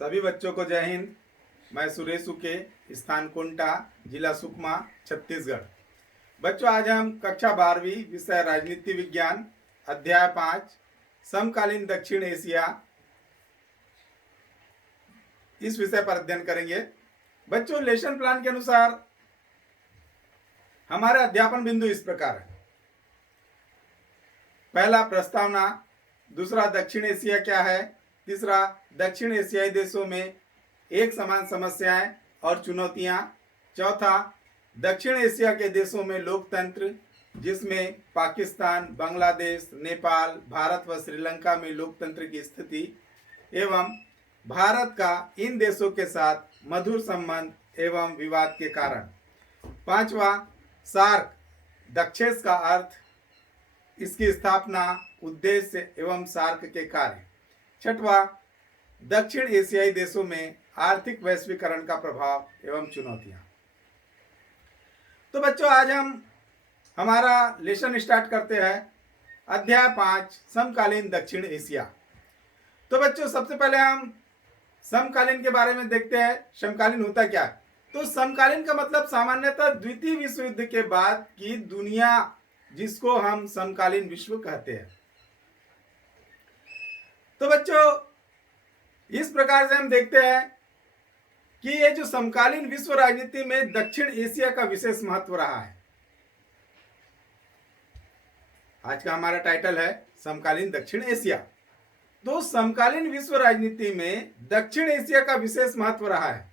सभी बच्चों को जय हिंद। मैं सुरेश उके, स्थान कोंटा, जिला सुकमा, छत्तीसगढ़। बच्चों, आज हम कक्षा 12वीं विषय राजनीति विज्ञान अध्याय 5 समकालीन दक्षिण एशिया इस विषय पर अध्ययन करेंगे। बच्चों, लेसन प्लान के अनुसार हमारे अध्यापन बिंदु इस प्रकार है। पहला, प्रस्तावना। दूसरा, दक्षिण एशिया क्या है। तीसरा, दक्षिण एशियाई देशों में एक समान समस्याएं और चुनौतियां। चौथा, दक्षिण एशिया के देशों में लोकतंत्र, जिसमें पाकिस्तान, बांग्लादेश, नेपाल, भारत व श्रीलंका में लोकतंत्र की स्थिति एवं भारत का इन देशों के साथ मधुर संबंध एवं विवाद के कारण। पांचवा, सार्क दक्षेश का अर्थ, इसकी स्थापना, उद्देश्य एवं सार्क के कार्य। छठवां, दक्षिण एशियाई देशों में आर्थिक वैश्वीकरण का प्रभाव एवं चुनौतियां। तो बच्चों, आज हम हमारा लेसन स्टार्ट करते हैं। अध्याय 5 समकालीन दक्षिण एशिया। तो बच्चों, सबसे पहले हम समकालीन के बारे में देखते हैं। समकालीन होता क्या है? तो समकालीन का मतलब सामान्यतः द्वितीय विश्व युद्ध के बाद की दुनिया, जिसको हम समकालीन विश्व कहते हैं। तो बच्चों, इस प्रकार से हम देखते हैं कि ये जो समकालीन विश्व राजनीति में दक्षिण एशिया का विशेष महत्व रहा है। आज का हमारा टाइटल है समकालीन दक्षिण एशिया। तो समकालीन विश्व राजनीति में दक्षिण एशिया का विशेष महत्व रहा है।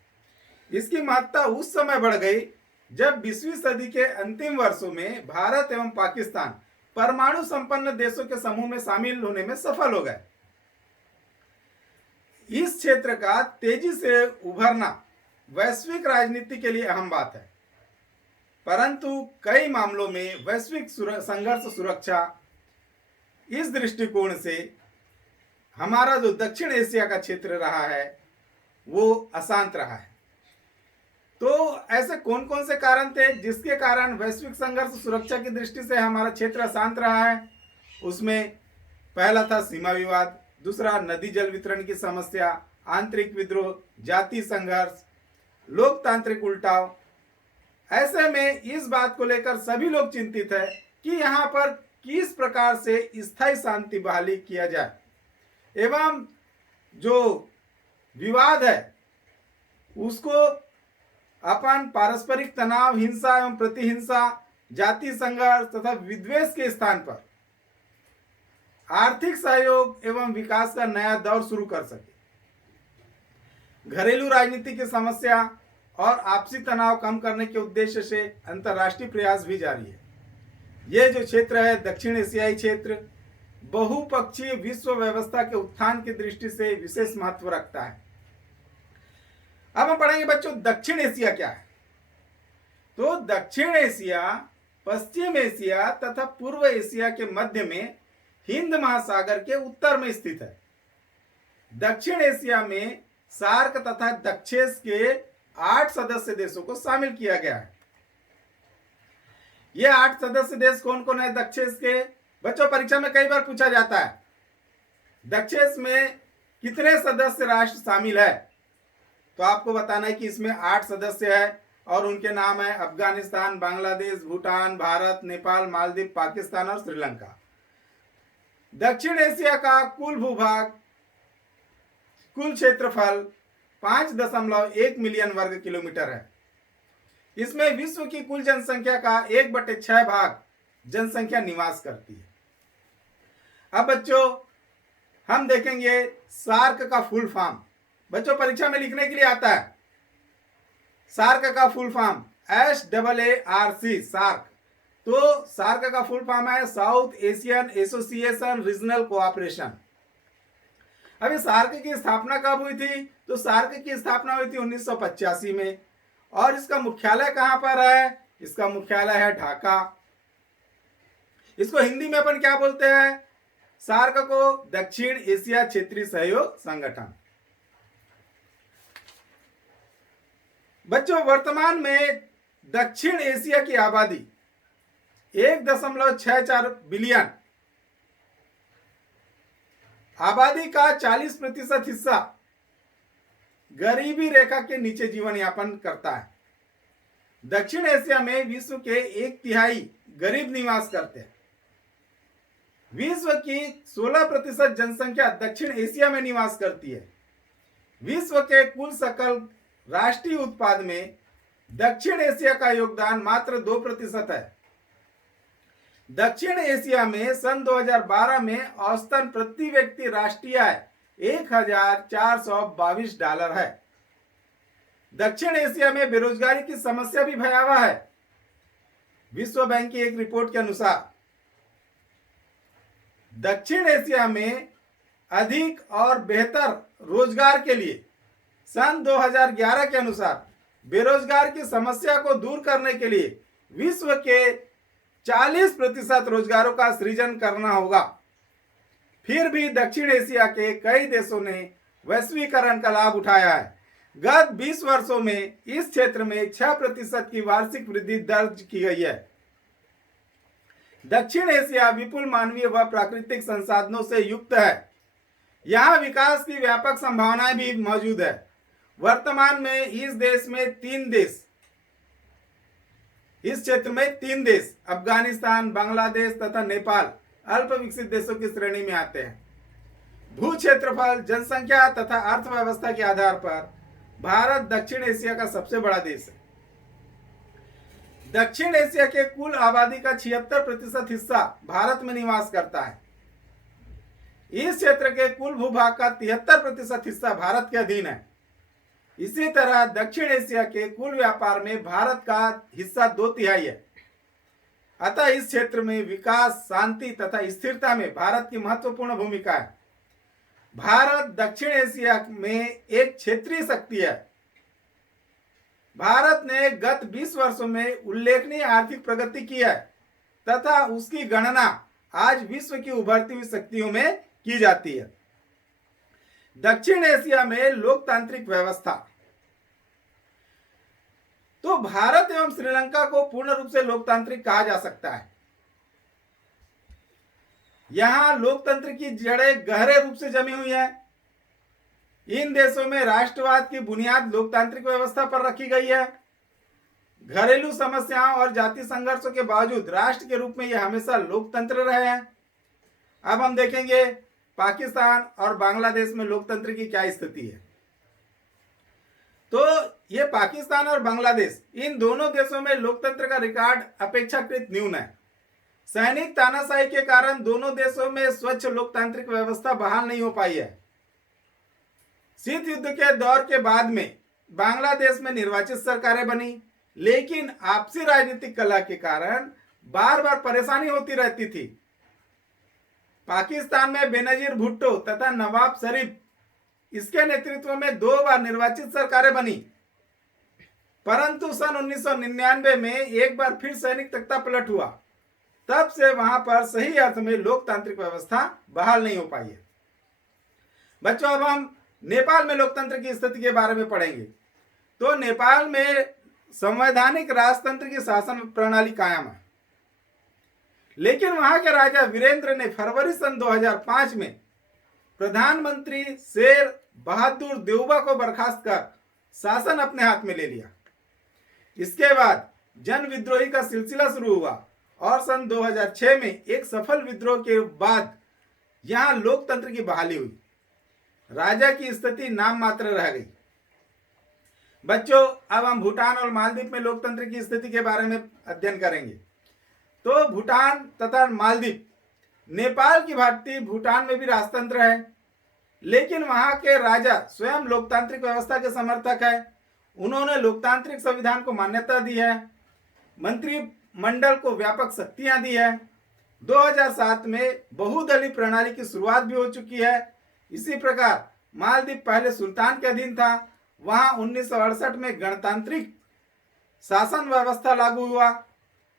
इसकी महत्ता उस समय बढ़ गई जब 20वीं सदी के अंतिम वर्षों में भारत एवं पाकिस्तान परमाणु संपन्न देशों के समूह में शामिल होने में सफल हो गए। इस क्षेत्र का तेजी से उभरना वैश्विक राजनीति के लिए अहम बात है, परंतु कई मामलों में वैश्विक संघर्ष सुरक्षा, इस दृष्टिकोण से हमारा जो दक्षिण एशिया का क्षेत्र रहा है वो अशांत रहा है। तो ऐसे कौन कौन से कारण थे जिसके कारण वैश्विक संघर्ष सुरक्षा की दृष्टि से हमारा क्षेत्र अशांत रहा है? उसमें पहला था सीमा विवाद, दूसरा नदी जल वितरण की समस्या, आंतरिक विद्रोह, जाति संघर्ष, लोकतांत्रिक उल्टाव। ऐसे में इस बात को लेकर सभी लोग चिंतित है कि यहाँ पर किस प्रकार से स्थायी शांति बहाली किया जाए एवं जो विवाद है उसको अपन पारस्परिक तनाव, हिंसा एवं प्रतिहिंसा, जाति संघर्ष तथा विद्वेष के स्थान पर आर्थिक सहयोग एवं विकास का नया दौर शुरू कर सके। घरेलू राजनीति की समस्या और आपसी तनाव कम करने के उद्देश्य से अंतर्राष्ट्रीय प्रयास भी जारी है। यह जो क्षेत्र है दक्षिण एशियाई क्षेत्र, बहुपक्षीय विश्व व्यवस्था के उत्थान की दृष्टि से विशेष महत्व रखता है। अब हम पढ़ेंगे बच्चों, दक्षिण एशिया क्या है। तो दक्षिण एशिया पश्चिम एशिया तथा पूर्व एशिया के मध्य में हिंद महासागर के उत्तर में स्थित है। दक्षिण एशिया में सार्क तथा दक्षेश के 8 सदस्य देशों को शामिल किया गया है। ये 8 सदस्य देश कौन कौन है दक्षेश के? बच्चों, परीक्षा में कई बार पूछा जाता है दक्षेश में कितने सदस्य राष्ट्र शामिल है। तो आपको बताना है कि इसमें 8 सदस्य है और उनके नाम है अफगानिस्तान, बांग्लादेश, भूटान, भारत, नेपाल, मालदीव, पाकिस्तान और श्रीलंका। दक्षिण एशिया का कुल भूभाग, कुल क्षेत्रफल 5.1 मिलियन वर्ग किलोमीटर है। इसमें विश्व की कुल जनसंख्या का 1/6 भाग जनसंख्या निवास करती है। अब बच्चों, हम देखेंगे सार्क का फुल फॉर्म। बच्चों, परीक्षा में लिखने के लिए आता है सार्क का फुल फॉर्म SAARC, सार्क। तो सार्क का फुल फॉर्म है south Asian association regional cooperation. अभी सार्क की स्थापना कब हुई थी? तो सार्क की स्थापना हुई थी 1985 में। और इसका मुख्यालय कहां पर है? इसका मुख्यालय है ढाका। इसको हिंदी में अपन क्या बोलते हैं? सार्क को दक्षिण एशिया क्षेत्रीय सहयोग संगठन। बच्चों, वर्तमान में दक्षिण एशिया की आबादी 1.64 बिलियन आबादी का 40% हिस्सा गरीबी रेखा के नीचे जीवन यापन करता है। दक्षिण एशिया में विश्व के 1/3 गरीब निवास करते हैं। विश्व की 16% जनसंख्या दक्षिण एशिया में निवास करती है। विश्व के कुल सकल राष्ट्रीय उत्पाद में दक्षिण एशिया का योगदान मात्र 2% है। दक्षिण एशिया में सन 2012 में औसतन प्रति व्यक्ति राष्ट्रीय आय $1,422 है। दक्षिण एशिया में बेरोजगारी की समस्या भी भयावह है। विश्व बैंक की एक रिपोर्ट के अनुसार दक्षिण एशिया में अधिक और बेहतर रोजगार के लिए सन 2011 के अनुसार बेरोजगार की समस्या को दूर करने के लिए विश्व के 40% रोजगारों का सृजन करना होगा। फिर भी दक्षिण एशिया के कई देशों ने वैश्वीकरण का लाभ उठाया है। गत 20 वर्षों में इस क्षेत्र में 6% की वार्षिक वृद्धि दर्ज की गई है। दक्षिण एशिया विपुल मानवीय व प्राकृतिक संसाधनों से युक्त है। यहाँ विकास की व्यापक संभावनाएं भी मौजूद है। वर्तमान में इस क्षेत्र में तीन देश अफगानिस्तान, बांग्लादेश तथा नेपाल अल्प विकसित देशों की श्रेणी में आते हैं। भू क्षेत्रफल, जनसंख्या तथा अर्थव्यवस्था के आधार पर भारत दक्षिण एशिया का सबसे बड़ा देश है। दक्षिण एशिया के कुल आबादी का 76% हिस्सा भारत में निवास करता है। इस क्षेत्र के कुल भूभाग का 73% हिस्सा भारत के अधीन है। इसी तरह दक्षिण एशिया के कुल व्यापार में भारत का हिस्सा 2/3 है। अतः इस क्षेत्र में विकास, शांति तथा स्थिरता में भारत की महत्वपूर्ण भूमिका है। भारत दक्षिण एशिया में एक क्षेत्रीय शक्ति है। भारत ने गत 20 वर्षों में उल्लेखनीय आर्थिक प्रगति की है तथा उसकी गणना आज विश्व की उभरती हुई शक्तियों में की जाती है। दक्षिण एशिया में लोकतांत्रिक व्यवस्था। तो भारत एवं श्रीलंका को पूर्ण रूप से लोकतांत्रिक कहा जा सकता है। यहां लोकतंत्र की जड़ें गहरे रूप से जमी हुई है। इन देशों में राष्ट्रवाद की बुनियाद लोकतांत्रिक व्यवस्था पर रखी गई है। घरेलू समस्याओं और जाति संघर्षों के बावजूद राष्ट्र के रूप में यह हमेशा लोकतंत्र रहे हैं। अब हम देखेंगे पाकिस्तान और बांग्लादेश में लोकतंत्र की क्या स्थिति है। तो ये पाकिस्तान और बांग्लादेश, इन दोनों देशों में लोकतंत्र का रिकॉर्ड अपेक्षाकृत न्यून है। सैनिक तानाशाही के कारण दोनों देशों में स्वच्छ लोकतांत्रिक व्यवस्था बहाल नहीं हो पाई है। शीत युद्ध के दौर के बाद में बांग्लादेश में निर्वाचित सरकारें बनी, लेकिन आपसी राजनीतिक कलह के कारण बार बार परेशानी होती रहती थी। पाकिस्तान में बेनजीर भुट्टो तथा नवाब शरीफ, इसके नेतृत्व में 2 बार निर्वाचित सरकारें बनी, परंतु सन 1999 में एक बार फिर सैनिक तख्तापलट हुआ। तब से वहां पर सही अर्थ में लोकतांत्रिक व्यवस्था बहाल नहीं हो पाई है। बच्चों, अब हम नेपाल में लोकतंत्र की स्थिति के बारे में पढ़ेंगे। तो नेपाल में संवैधानिक राजतंत्र की शासन प्रणाली कायम है, लेकिन वहां के राजा वीरेंद्र ने फरवरी सन 2005 में प्रधानमंत्री शेर बहादुर देउबा को बर्खास्त कर शासन अपने हाथ में ले लिया। इसके बाद जन विद्रोही का सिलसिला शुरू हुआ और सन 2006 में एक सफल विद्रोह के बाद यहां लोकतंत्र की बहाली हुई। राजा की स्थिति नाम मात्र रह गई। बच्चों, अब हम भूटान और मालदीव में लोकतंत्र की स्थिति के बारे में अध्ययन करेंगे। तो भूटान तथा मालदीव, नेपाल की भांति भूटान में भी राजतंत्र है, लेकिन वहां के राजा स्वयं लोकतांत्रिक व्यवस्था के समर्थक है। उन्होंने लोकतांत्रिक संविधान को मान्यता दी है, मंत्रिमंडल को व्यापक शक्तियां दी है। 2007 में बहुदलीय प्रणाली की शुरुआत भी हो चुकी है। इसी प्रकार मालदीव पहले सुल्तान के अधीन था। वहां 1968 में गणतांत्रिक शासन व्यवस्था लागू हुआ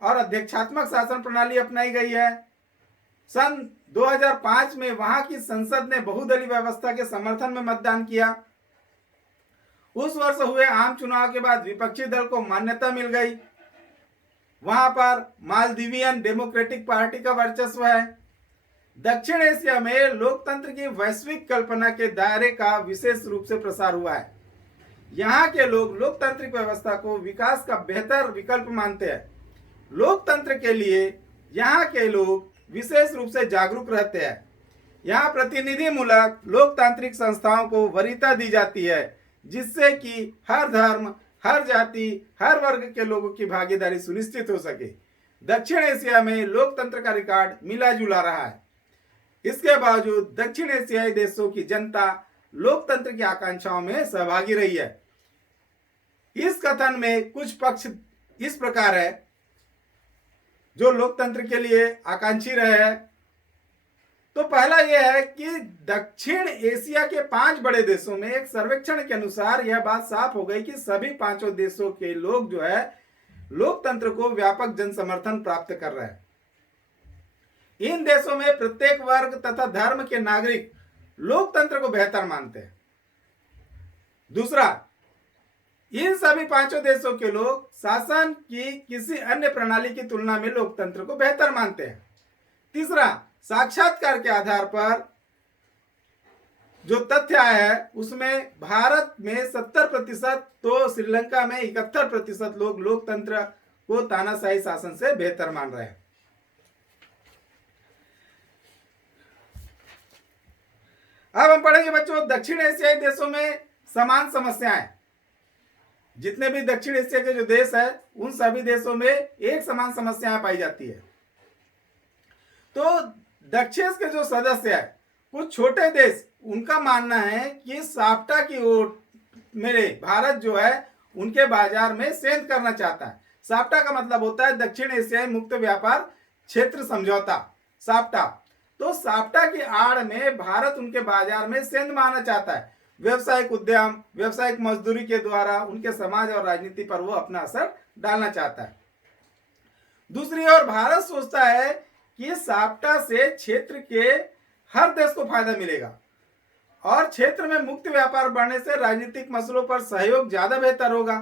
और अध्यक्षात्मक शासन प्रणाली अपनाई गई है। सन 2005 में वहां की संसद ने बहुदलीय व्यवस्था के समर्थन में मतदान किया। उस वर्ष हुए आम चुनाव के बाद विपक्षी दल को मान्यता मिल गई। वहां पर मालदीवियन डेमोक्रेटिक पार्टी का वर्चस्व है। दक्षिण एशिया में लोकतंत्र की वैश्विक कल्पना के दायरे का विशेष रूप से प्रसार हुआ है। यहाँ के लोग लोकतांत्रिक व्यवस्था को विकास का बेहतर विकल्प मानते हैं। लोकतंत्र के लिए यहाँ के लोग विशेष रूप से जागरूक रहते हैं। यहाँ प्रतिनिधि मूलक लोकतांत्रिक संस्थाओं को वरीयता दी जाती है, जिससे कि हर धर्म, हर जाति, हर वर्ग के लोगों की भागीदारी सुनिश्चित हो सके। दक्षिण एशिया में लोकतंत्र का रिकॉर्ड मिला जुला रहा है। इसके बावजूद दक्षिण एशियाई देशों की जनता लोकतंत्र की आकांक्षाओं में सहभागी रही है। इस कथन में कुछ पक्ष इस प्रकार है जो लोकतंत्र के लिए आकांक्षी रहे हैं। तो पहला यह है कि दक्षिण एशिया के 5 बड़े देशों में एक सर्वेक्षण के अनुसार यह बात साफ हो गई कि सभी 5 देशों के लोग जो है लोकतंत्र को व्यापक जन समर्थन प्राप्त कर रहे हैं। इन देशों में प्रत्येक वर्ग तथा धर्म के नागरिक लोकतंत्र को बेहतर मानते हैं। दूसरा, इन सभी 5 देशों के लोग शासन की किसी अन्य प्रणाली की तुलना में लोकतंत्र को बेहतर मानते हैं। तीसरा, साक्षात्कार के आधार पर जो तथ्य आया है उसमें भारत में 70% तो श्रीलंका में 71% लोग लोकतंत्र को तानाशाही शासन से बेहतर मान रहे हैं। अब हम पढ़ेंगे बच्चों दक्षिण एशियाई देशों में समान समस्याएं। जितने भी दक्षिण एशिया के जो देश है उन सभी देशों में एक समान समस्याएं पाई जाती है। तो दक्षिण के जो सदस्य है कुछ छोटे देश, उनका मानना है कि साफ्टा की ओर मेरे भारत जो है उनके बाजार में सेंध करना चाहता है। साफ्टा का मतलब होता है दक्षिण एशियाई मुक्त व्यापार क्षेत्र समझौता, साफ्टा। तो साफ्टा की आड़ में भारत उनके बाजार में सेंध मारना चाहता है। व्यवसायिक उद्यम, व्यवसायिक मजदूरी के द्वारा उनके समाज और राजनीति पर वो अपना असर डालना चाहता है। दूसरी ओर भारत सोचता है कि साफ्टा से क्षेत्र के हर देश को फायदा मिलेगा और क्षेत्र में मुक्त व्यापार बढ़ने से राजनीतिक मसलों पर सहयोग ज्यादा बेहतर होगा।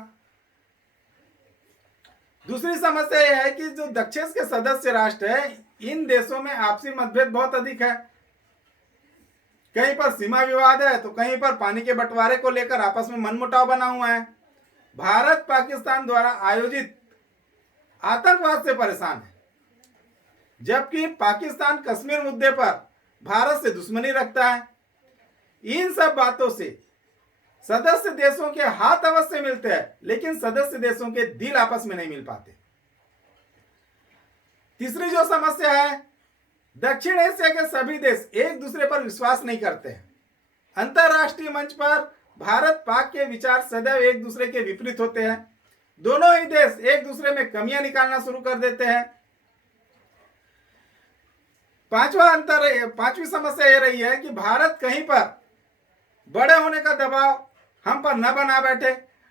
दूसरी समस्या यह है कि जो दक्षिण के सदस्य राष्ट्र है इन देशों में आपसी मतभेद बहुत अधिक है। कहीं पर सीमा विवाद है तो कहीं पर पानी के बंटवारे को लेकर आपस में मनमुटाव बना हुआ है। भारत पाकिस्तान द्वारा आयोजित आतंकवाद से परेशान है, जबकि पाकिस्तान कश्मीर मुद्दे पर भारत से दुश्मनी रखता है। इन सब बातों से सदस्य देशों के हाथ अवश्य मिलते हैं, लेकिन सदस्य देशों के दिल आपस में नहीं मिल पाते। तीसरी जो समस्या है, दक्षिण एशिया के सभी देश एक दूसरे पर विश्वास नहीं करते हैं। अंतरराष्ट्रीय मंच पर भारत पाक के विचार सदैव एक दूसरे के विपरीत होते हैं। दोनों ही देश एक दूसरे में कमियां निकालना शुरू कर देते हैं। पांचवी समस्या यह रही है कि भारत कहीं पर बड़े होने का दबाव हम पर न बना बैठे,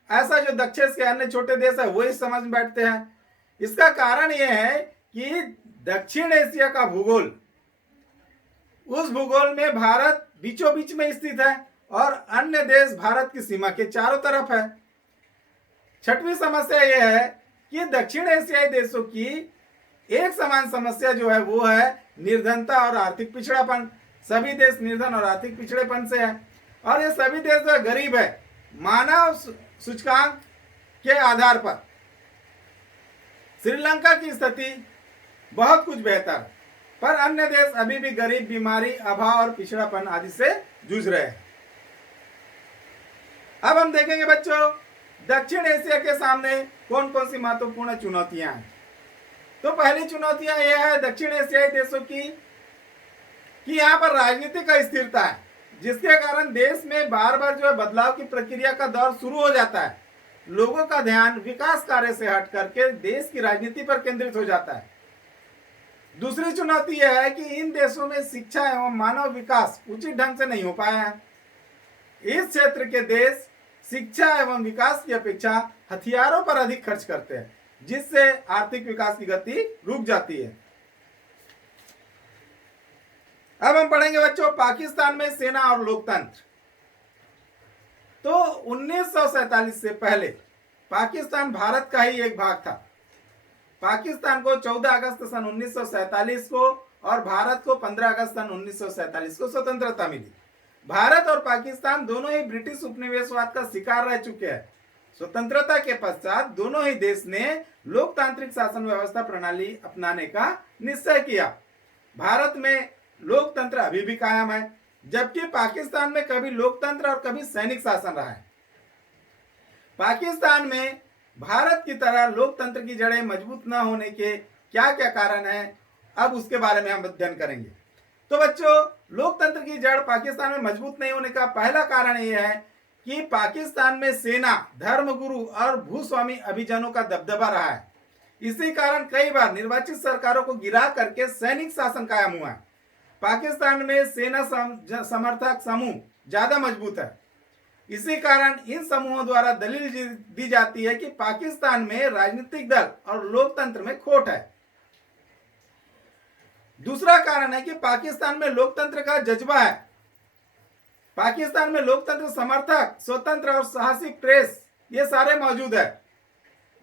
ऐसा जो दक्षिण के अन्य छोटे देश है वही समझ बैठते हैं। इसका कारण यह है कि दक्षिण एशिया का भूगोल, उस भूगोल में भारत बीचों बीच में स्थित है और अन्य देश भारत की सीमा के चारों तरफ है। छठवीं समस्या यह है कि दक्षिण एशियाई देशों की एक समान समस्या जो है वो है निर्धनता और आर्थिक पिछड़ापन। सभी देश निर्धन और आर्थिक पिछड़ेपन से है और ये सभी देश जो गरीब है। मानव सूचकांक के आधार पर श्रीलंका की स्थिति बहुत कुछ बेहतर है, पर अन्य देश अभी भी गरीब, बीमारी, अभाव और पिछड़ापन आदि से जूझ रहे हैं। अब हम देखेंगे बच्चों दक्षिण एशिया के सामने कौन कौन सी महत्वपूर्ण चुनौतियां हैं। तो पहली चुनौतियां यह है दक्षिण एशियाई देशों की कि यहाँ पर राजनीतिक अस्थिरता है, जिसके कारण देश में बार बार जो है बदलाव की प्रक्रिया का दौर शुरू हो जाता है। लोगों का ध्यान विकास कार्य से हट करके देश की राजनीति पर केंद्रित हो जाता है। दूसरी चुनौती यह है कि इन देशों में शिक्षा एवं मानव विकास उचित ढंग से नहीं हो पाया है। इस क्षेत्र के देश शिक्षा एवं विकास की अपेक्षा हथियारों पर अधिक खर्च करते हैं, जिससे आर्थिक विकास की गति रुक जाती है। अब हम पढ़ेंगे बच्चों पाकिस्तान में सेना और लोकतंत्र। तो 1947 से पहले पाकिस्तान भारत का ही एक भाग था। पाकिस्तान को 14 अगस्त सन 1947 को और भारत को 15 अगस्त सन 1947 को स्वतंत्रता मिली। भारत और पाकिस्तान दोनों ही ब्रिटिश उपनिवेशवाद का शिकार रह चुके हैं। स्वतंत्रता के पश्चात दोनों ही देश ने लोकतांत्रिक शासन व्यवस्था प्रणाली अपनाने का निश्चय किया। भारत में लोकतंत्र अभी भी कायम है, जबकि पाकिस्तान में कभी लोकतंत्र और कभी सैनिक शासन रहा है। पाकिस्तान में भारत की तरह लोकतंत्र की जड़ें मजबूत न होने के क्या क्या कारण हैं, अब उसके बारे में हम अध्ययन करेंगे। तो बच्चों, लोकतंत्र की जड़ पाकिस्तान में मजबूत नहीं होने का पहला कारण यह है कि पाकिस्तान में सेना, धर्मगुरु और भूस्वामी अभियानों का दबदबा रहा है। इसी कारण कई बार निर्वाचित सरकारों को गिरा करके सैनिक शासन कायम हुआ है। पाकिस्तान में सेना समर्थक समूह ज्यादा मजबूत है। इसी कारण इन समूहों द्वारा दलील दी जाती है कि पाकिस्तान में राजनीतिक दल और लोकतंत्र में खोट है। दूसरा कारण है कि पाकिस्तान में लोकतंत्र का जज्बा है। पाकिस्तान में लोकतंत्र समर्थक, स्वतंत्र और साहसी प्रेस ये सारे मौजूद है।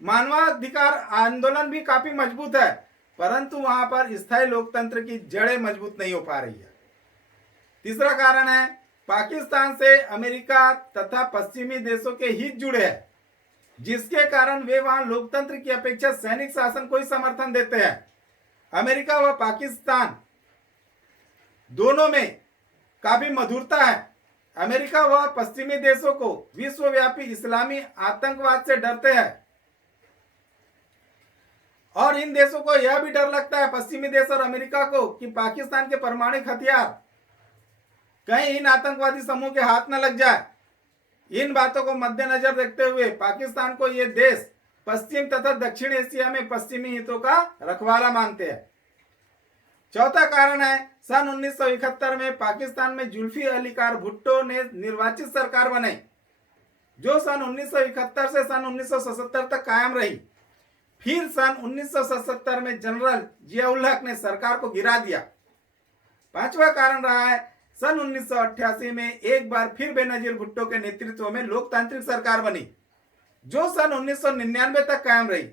मानवाधिकार आंदोलन भी काफी मजबूत है, परंतु वहां पर स्थायी लोकतंत्र की जड़ें मजबूत नहीं हो पा रही है। तीसरा कारण है पाकिस्तान से अमेरिका तथा पश्चिमी देशों के हित जुड़े हैं, जिसके कारण वे वहां लोकतंत्र की अपेक्षा सैनिक शासन को ही समर्थन देते हैं। अमेरिका व पाकिस्तान दोनों में काफी मधुरता है। अमेरिका व पश्चिमी देशों को विश्वव्यापी इस्लामी आतंकवाद से डरते हैं और इन देशों को यह भी डर लगता है, पश्चिमी देश और अमेरिका को, कि पाकिस्तान के परमाणु हथियार कहीं इन आतंकवादी समूह के हाथ न लग जाए। इन बातों को मद्देनजर रखते हुए पाकिस्तान को ये देश पश्चिम तथा दक्षिण एशिया में पश्चिमी हितों का रखवाला मानते हैं। चौथा कारण है सन 1971 में पाकिस्तान में जुल्फिकार भुट्टो ने निर्वाचित सरकार बनाई, जो सन 1971 से सन 1977 तक कायम रही। फिर सन 1977 में जनरल जियाउल हक ने सरकार को गिरा दिया। पांचवा कारण रहा है सन 1988 में एक बार फिर बेनजीर भुट्टो के नेतृत्व में लोकतांत्रिक सरकार बनी, जो सन 1999 तक कायम रही।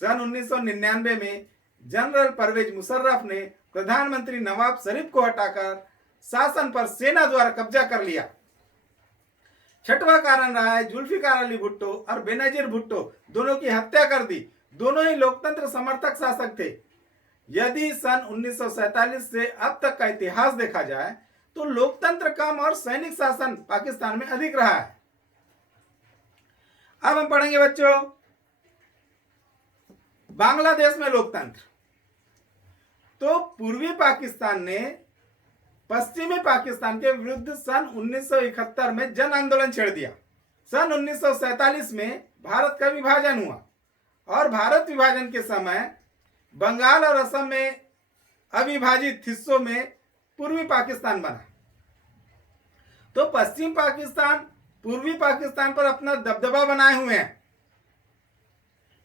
सन 1999 में जनरल परवेज मुशर्रफ ने प्रधानमंत्री नवाब शरीफ को हटाकर शासन पर सेना द्वारा कब्जा कर लिया। छठवां कारण रहा है जुल्फिकार अली भुट्टो और बेनजीर भुट्टो दोनों की हत्या कर दी। दोनों ही लोकतंत्र समर्थक शासक थे। यदि सन 1947 से अब तक का इतिहास देखा जाए तो लोकतंत्र कम और सैनिक शासन पाकिस्तान में अधिक रहा है। अब हम पढ़ेंगे बच्चों बांग्लादेश में लोकतंत्र। तो पूर्वी पाकिस्तान ने पश्चिमी पाकिस्तान के विरुद्ध सन 1971 में जन आंदोलन छेड़ दिया। सन 1947 में भारत का विभाजन हुआ और भारत विभाजन के समय बंगाल और असम में अविभाजित हिस्सों में पूर्वी पाकिस्तान बना। तो पश्चिम पाकिस्तान पूर्वी पाकिस्तान पर अपना दबदबा बनाए हुए हैं।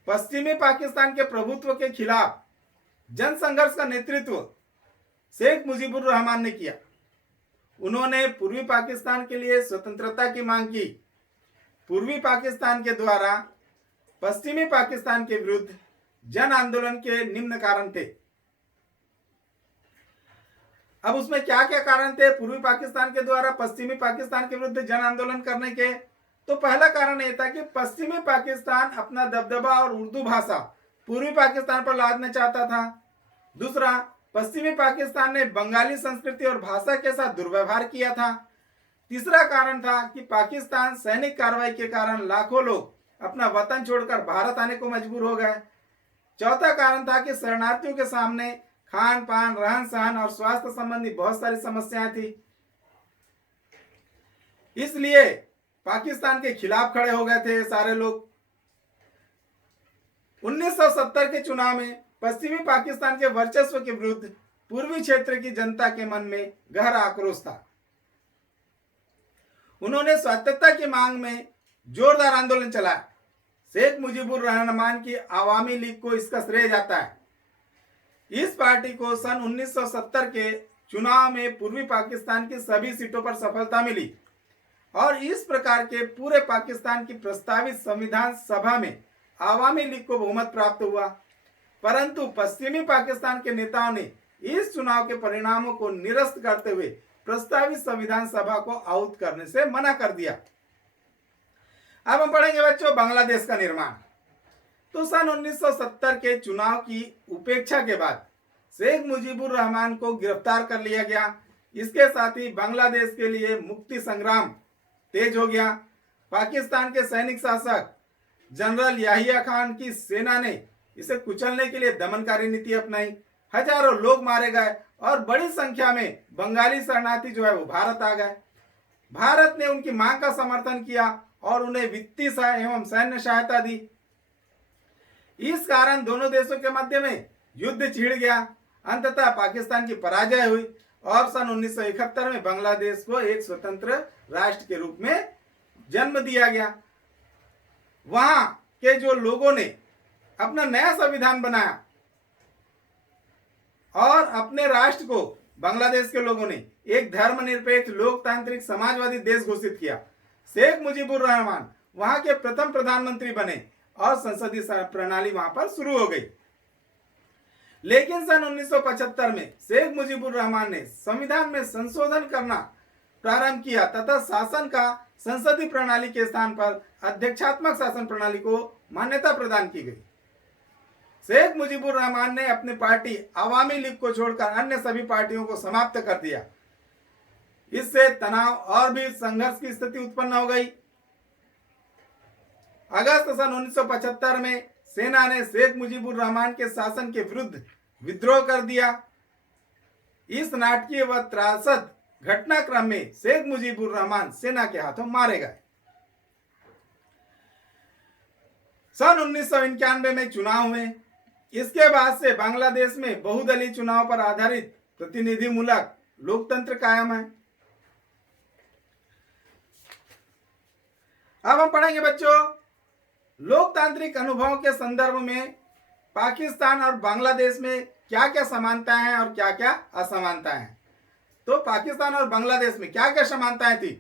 पश्चिमी पाकिस्तान के प्रभुत्व के खिलाफ जन संघर्ष का नेतृत्व शेख मुजीबुर रहमान ने किया। उन्होंने पूर्वी पाकिस्तान के लिए स्वतंत्रता की मांग की। पूर्वी पाकिस्तान के द्वारा पश्चिमी पाकिस्तान के विरुद्ध जन आंदोलन के निम्न कारण थे। अब उसमें क्या क्या कारण थे पूर्वी पाकिस्तान के द्वारा पश्चिमी पाकिस्तान के विरुद्ध जन आंदोलन करने के? तो पहला कारण यह था कि पश्चिमी पाकिस्तान अपना दबदबा और उर्दू भाषा पूर्वी पाकिस्तान पर लादना चाहता था। दूसरा, पश्चिमी पाकिस्तान ने बंगाली संस्कृति और भाषा के साथ दुर्व्यवहार किया था। तीसरा कारण था कि पाकिस्तान सैनिक कार्रवाई के कारण लाखों लोग अपना वतन छोड़कर भारत आने को मजबूर हो गए। चौथा कारण था कि शरणार्थियों के सामने खान पान, रहन सहन और स्वास्थ्य संबंधी बहुत सारी समस्याएं थी, इसलिए पाकिस्तान के खिलाफ खड़े हो गए थे सारे लोग। 1970 के चुनाव में पश्चिमी पाकिस्तान के वर्चस्व के विरुद्ध पूर्वी क्षेत्र की जनता के मन में गहरा आक्रोश था। उन्होंने स्वायत्तता की मांग में जोरदार आंदोलन चलाया। शेख मुजीबुर रहमान की आवामी लीग को इसका श्रेय जाता है। इस पार्टी को सन 1970 के चुनाव में पूर्वी पाकिस्तान की सभी सीटों पर सफलता मिली और इस प्रकार के पूरे पाकिस्तान की प्रस्तावित संविधान सभा में आवामी लीग को बहुमत प्राप्त हुआ। परंतु पश्चिमी पाकिस्तान के नेताओं ने इस चुनाव के परिणामों को निरस्त करते हुए प्रस्तावित संविधान सभा को आहूत करने से मना कर दिया। अब हम पढ़ेंगे बच्चों बांग्लादेश का निर्माण। तो सन 1970 के चुनाव की उपेक्षा के बाद शेख मुजीबुर रहमान को गिरफ्तार कर लिया गया। इसके साथ ही बांग्लादेश के लिए मुक्ति संग्राम तेज हो गया। पाकिस्तान के सैनिक शासक जनरल याहिया खान की सेना ने इसे कुचलने के लिए दमनकारी नीति अपनाई। हजारों लोग मारे गए और बड़ी संख्या में बंगाली शरणार्थी जो है वो भारत आ गए। भारत ने उनकी मांग का समर्थन किया और उन्हें वित्तीय एवं सैन्य सहायता दी। इस कारण दोनों देशों के मध्य में युद्ध छिड़ गया। अंततः पाकिस्तान की पराजय हुई और सन 1971 में बांग्लादेश को एक स्वतंत्र राष्ट्र के रूप में जन्म दिया गया। वहां के जो लोगों ने अपना नया संविधान बनाया और अपने राष्ट्र को बांग्लादेश के लोगों ने एक धर्मनिरपेक्ष लोकतांत्रिक समाजवादी देश घोषित किया। शेख मुजीबुर रहमान वहां के प्रथम प्रधानमंत्री बने और संसदीय प्रणाली वहां पर शुरू हो गई। लेकिन सन 1975 में शेख मुजीबुर रहमान ने संविधान में संशोधन करना प्रारंभ किया तथा शासन का संसदीय प्रणाली के स्थान पर अध्यक्षात्मक शासन प्रणाली को मान्यता प्रदान की गई। शेख मुजीबुर रहमान ने अपनी पार्टी आवामी लीग को छोड़कर अन्य सभी पार्टियों को समाप्त कर दिया। इससे तनाव और भी संघर्ष की स्थिति उत्पन्न हो गई। अगस्त सन 1975 में सेना ने शेख मुजीबुर रहमान के शासन के विरुद्ध विद्रोह कर दिया। इस नाटकीय व त्रासद घटनाक्रम में शेख मुजीबुर रहमान सेना के हाथों मारे गए। सन 1991 में चुनाव हुए। इसके बाद से बांग्लादेश में बहुदलीय चुनाव पर आधारित प्रतिनिधिमूलक लोकतंत्र कायम है। अब हम पढ़ेंगे बच्चों लोकतांत्रिक अनुभव के संदर्भ में पाकिस्तान और बांग्लादेश में क्या क्या समानताएं हैं और क्या क्या असमानताएं हैं। तो पाकिस्तान और बांग्लादेश में क्या क्या समानताएं थी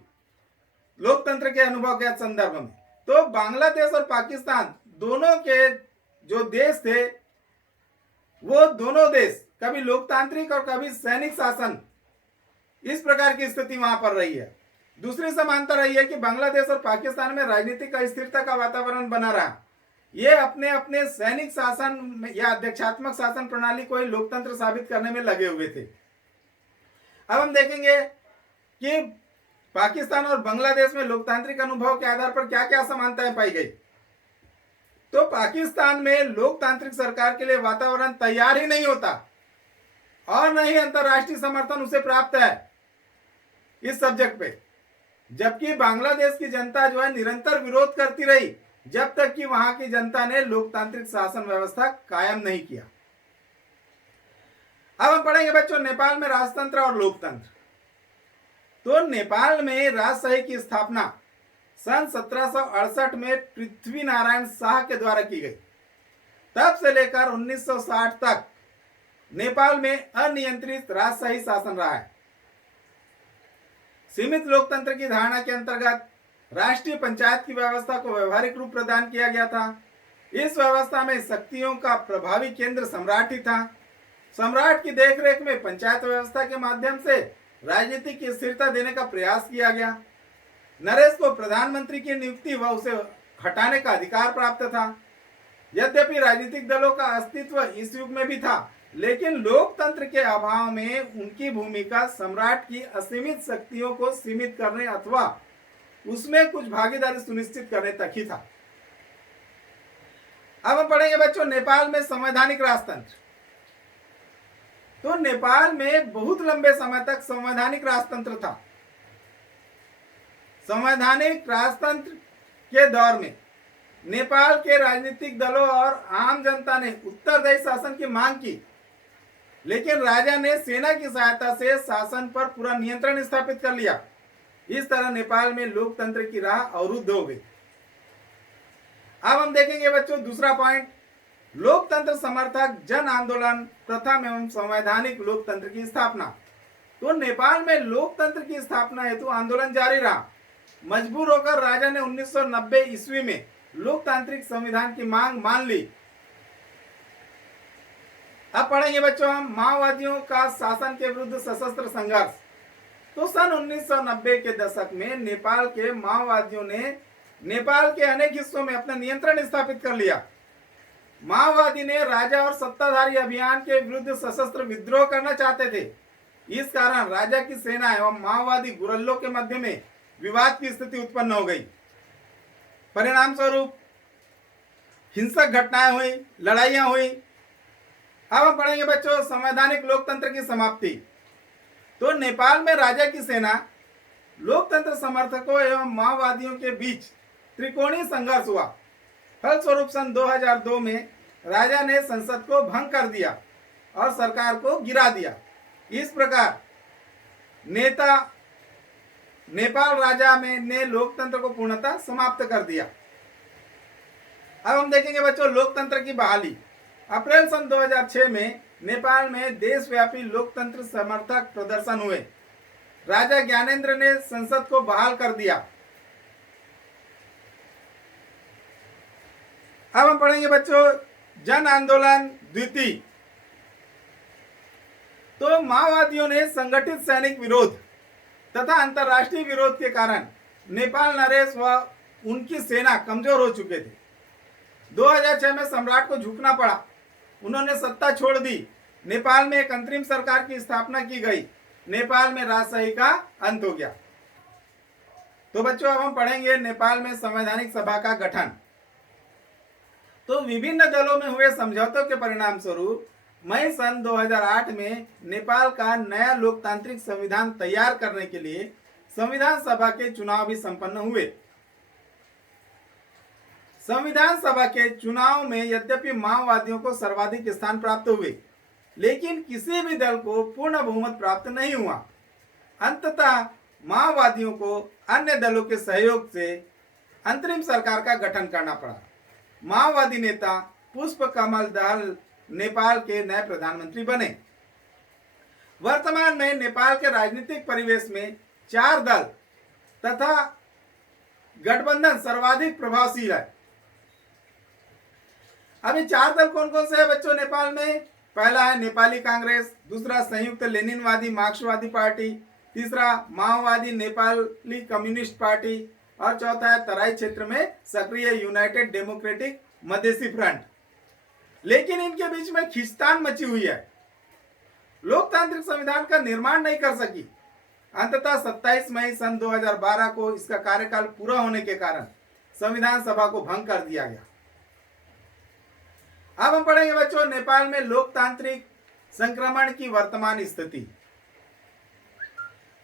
लोकतंत्र के अनुभव के संदर्भ में। तो बांग्लादेश और पाकिस्तान दोनों के जो देश थे वो दोनों देश कभी लोकतांत्रिक और कभी सैनिक शासन इस प्रकार की स्थिति वहां पर रही है। दूसरी समानता रही है कि बांग्लादेश और पाकिस्तान में राजनीतिक अस्थिरता का वातावरण बना रहा। ये अपने अपने सैनिक शासन या अध्यक्षात्मक शासन प्रणाली को ही लोकतंत्र साबित करने में लगे हुए थे। अब हम देखेंगे कि पाकिस्तान और बांग्लादेश में लोकतांत्रिक अनुभव के आधार पर क्या क्या समानताएं पाई गई। तो पाकिस्तान में लोकतांत्रिक सरकार के लिए वातावरण तैयार ही नहीं होता और न ही अंतर्राष्ट्रीय समर्थन उसे प्राप्त है इस सब्जेक्ट पे। जबकि बांग्लादेश की जनता जो है निरंतर विरोध करती रही जब तक कि वहां की जनता ने लोकतांत्रिक शासन व्यवस्था कायम नहीं किया। अब हम पढ़ेंगे बच्चों नेपाल में राजतंत्र और लोकतंत्र। तो नेपाल में राजशाही की स्थापना सन 1768 में पृथ्वी नारायण शाह के द्वारा की गई। तब से लेकर 1960 तक नेपाल में अनियंत्रित राजशाही शासन रहा है। सीमित लोकतंत्र की धारणा के अंतर्गत राष्ट्रीय पंचायत की व्यवस्था को व्यवहारिक रूप प्रदान किया गया था। इस व्यवस्था में शक्तियों का प्रभावी केंद्र सम्राट ही था। सम्राट की देखरेख में पंचायत व्यवस्था के माध्यम से राजनीतिक स्थिरता देने का प्रयास किया गया। नरेश को प्रधानमंत्री की नियुक्ति व उसे हटाने का अधिकार प्राप्त था। यद्यपि राजनीतिक दलों का अस्तित्व इस युग में भी था, लेकिन लोकतंत्र के अभाव में उनकी भूमिका सम्राट की असीमित शक्तियों को सीमित करने अथवा उसमें कुछ भागीदारी सुनिश्चित करने तक ही था। अब हम पढ़ेंगे बच्चों नेपाल में संवैधानिक राजतंत्र। तो नेपाल में बहुत लंबे समय तक संवैधानिक राजतंत्र था। संवैधानिक राजतंत्र के दौर में नेपाल के राजनीतिक दलों और आम जनता ने उत्तरदायी शासन की मांग की, लेकिन राजा ने सेना की सहायता से शासन पर पूरा नियंत्रण स्थापित कर लिया। इस तरह नेपाल में लोकतंत्र की राह अवरुद्ध हो गई। अब हम देखेंगे बच्चों दूसरा पॉइंट, लोकतंत्र समर्थक जन आंदोलन प्रथम एवं संवैधानिक लोकतंत्र की स्थापना। तो नेपाल में लोकतंत्र की स्थापना हेतु आंदोलन जारी रहा। मजबूर होकर राजा ने 1990 ईस्वी में लोकतांत्रिक संविधान की मांग मान ली। अब पढ़ेंगे बच्चों हम माओवादियों का शासन के विरुद्ध सशस्त्र संघर्ष। तो सन 1990 के दशक में नेपाल के माओवादियों ने नेपाल के अनेक हिस्सों में अपना नियंत्रण स्थापित कर लिया। माओवादी ने राजा और सत्ताधारी अभियान के विरुद्ध सशस्त्र विद्रोह करना चाहते थे। इस कारण राजा की सेना एवं माओवादी गुरल्लों के मध्य में विवाद की स्थिति उत्पन्न हो गई। परिणाम स्वरूप हिंसक घटनाएं हुई, लड़ाइयां हुई। अब हम पढ़ेंगे बच्चों संवैधानिक लोकतंत्र की समाप्ति। तो नेपाल में राजा की सेना, लोकतंत्र समर्थकों एवं माओवादियों के बीच त्रिकोणीय संघर्ष हुआ। फलस्वरूप सन 2002 में राजा ने संसद को भंग कर दिया और सरकार को गिरा दिया। इस प्रकार नेपाल राजा ने लोकतंत्र को पूर्णतः समाप्त कर दिया। अब हम देखेंगे बच्चों लोकतंत्र की बहाली। अप्रैल सन 2006 में नेपाल में देशव्यापी लोकतंत्र समर्थक प्रदर्शन हुए। राजा ज्ञानेन्द्र ने संसद को बहाल कर दिया। अब हम पढ़ेंगे बच्चों जन आंदोलन द्वितीय। तो माओवादियों ने संगठित सैनिक विरोध तथा अंतर्राष्ट्रीय विरोध के कारण नेपाल नरेश व उनकी सेना कमजोर हो चुके थे। 2006 में सम्राट को झुकना पड़ा। उन्होंने सत्ता छोड़ दी। नेपाल में एक अंतरिम सरकार की स्थापना की गई। नेपाल में राजशाही का अंत हो गया। तो बच्चों अब हम पढ़ेंगे नेपाल में संवैधानिक सभा का गठन। तो विभिन्न दलों में हुए समझौतों के परिणाम स्वरूप मई सन 2008 में नेपाल का नया लोकतांत्रिक संविधान तैयार करने के लिए संविधान सभा के चुनाव भी संपन्न हुए। संविधान सभा के चुनाव में यद्यपि माओवादियों को सर्वाधिक स्थान प्राप्त हुए, लेकिन किसी भी दल को पूर्ण बहुमत प्राप्त नहीं हुआ। अंततः माओवादियों को अन्य दलों के सहयोग से अंतरिम सरकार का गठन करना पड़ा। माओवादी नेता पुष्प कमल दहल नेपाल के नए प्रधानमंत्री बने। वर्तमान में नेपाल के राजनीतिक परिवेश में 4 दल तथा गठबंधन सर्वाधिक प्रभावशील है। अभी 4 दल कौन कौन से है बच्चों नेपाल में? पहला है नेपाली कांग्रेस, दूसरा संयुक्त लेनिनवादी मार्क्सवादी पार्टी, तीसरा माओवादी नेपाली कम्युनिस्ट पार्टी और चौथा है तराई क्षेत्र में सक्रिय यूनाइटेड डेमोक्रेटिक मधेसी फ्रंट। लेकिन इनके बीच में खींचतान मची हुई है। लोकतांत्रिक संविधान का निर्माण नहीं कर सकी। अंततः 27 मई सन 2012 को इसका कार्यकाल पूरा होने के कारण संविधान सभा को भंग कर दिया गया। अब हम पढ़ेंगे बच्चों नेपाल में लोकतांत्रिक संक्रमण की वर्तमान स्थिति।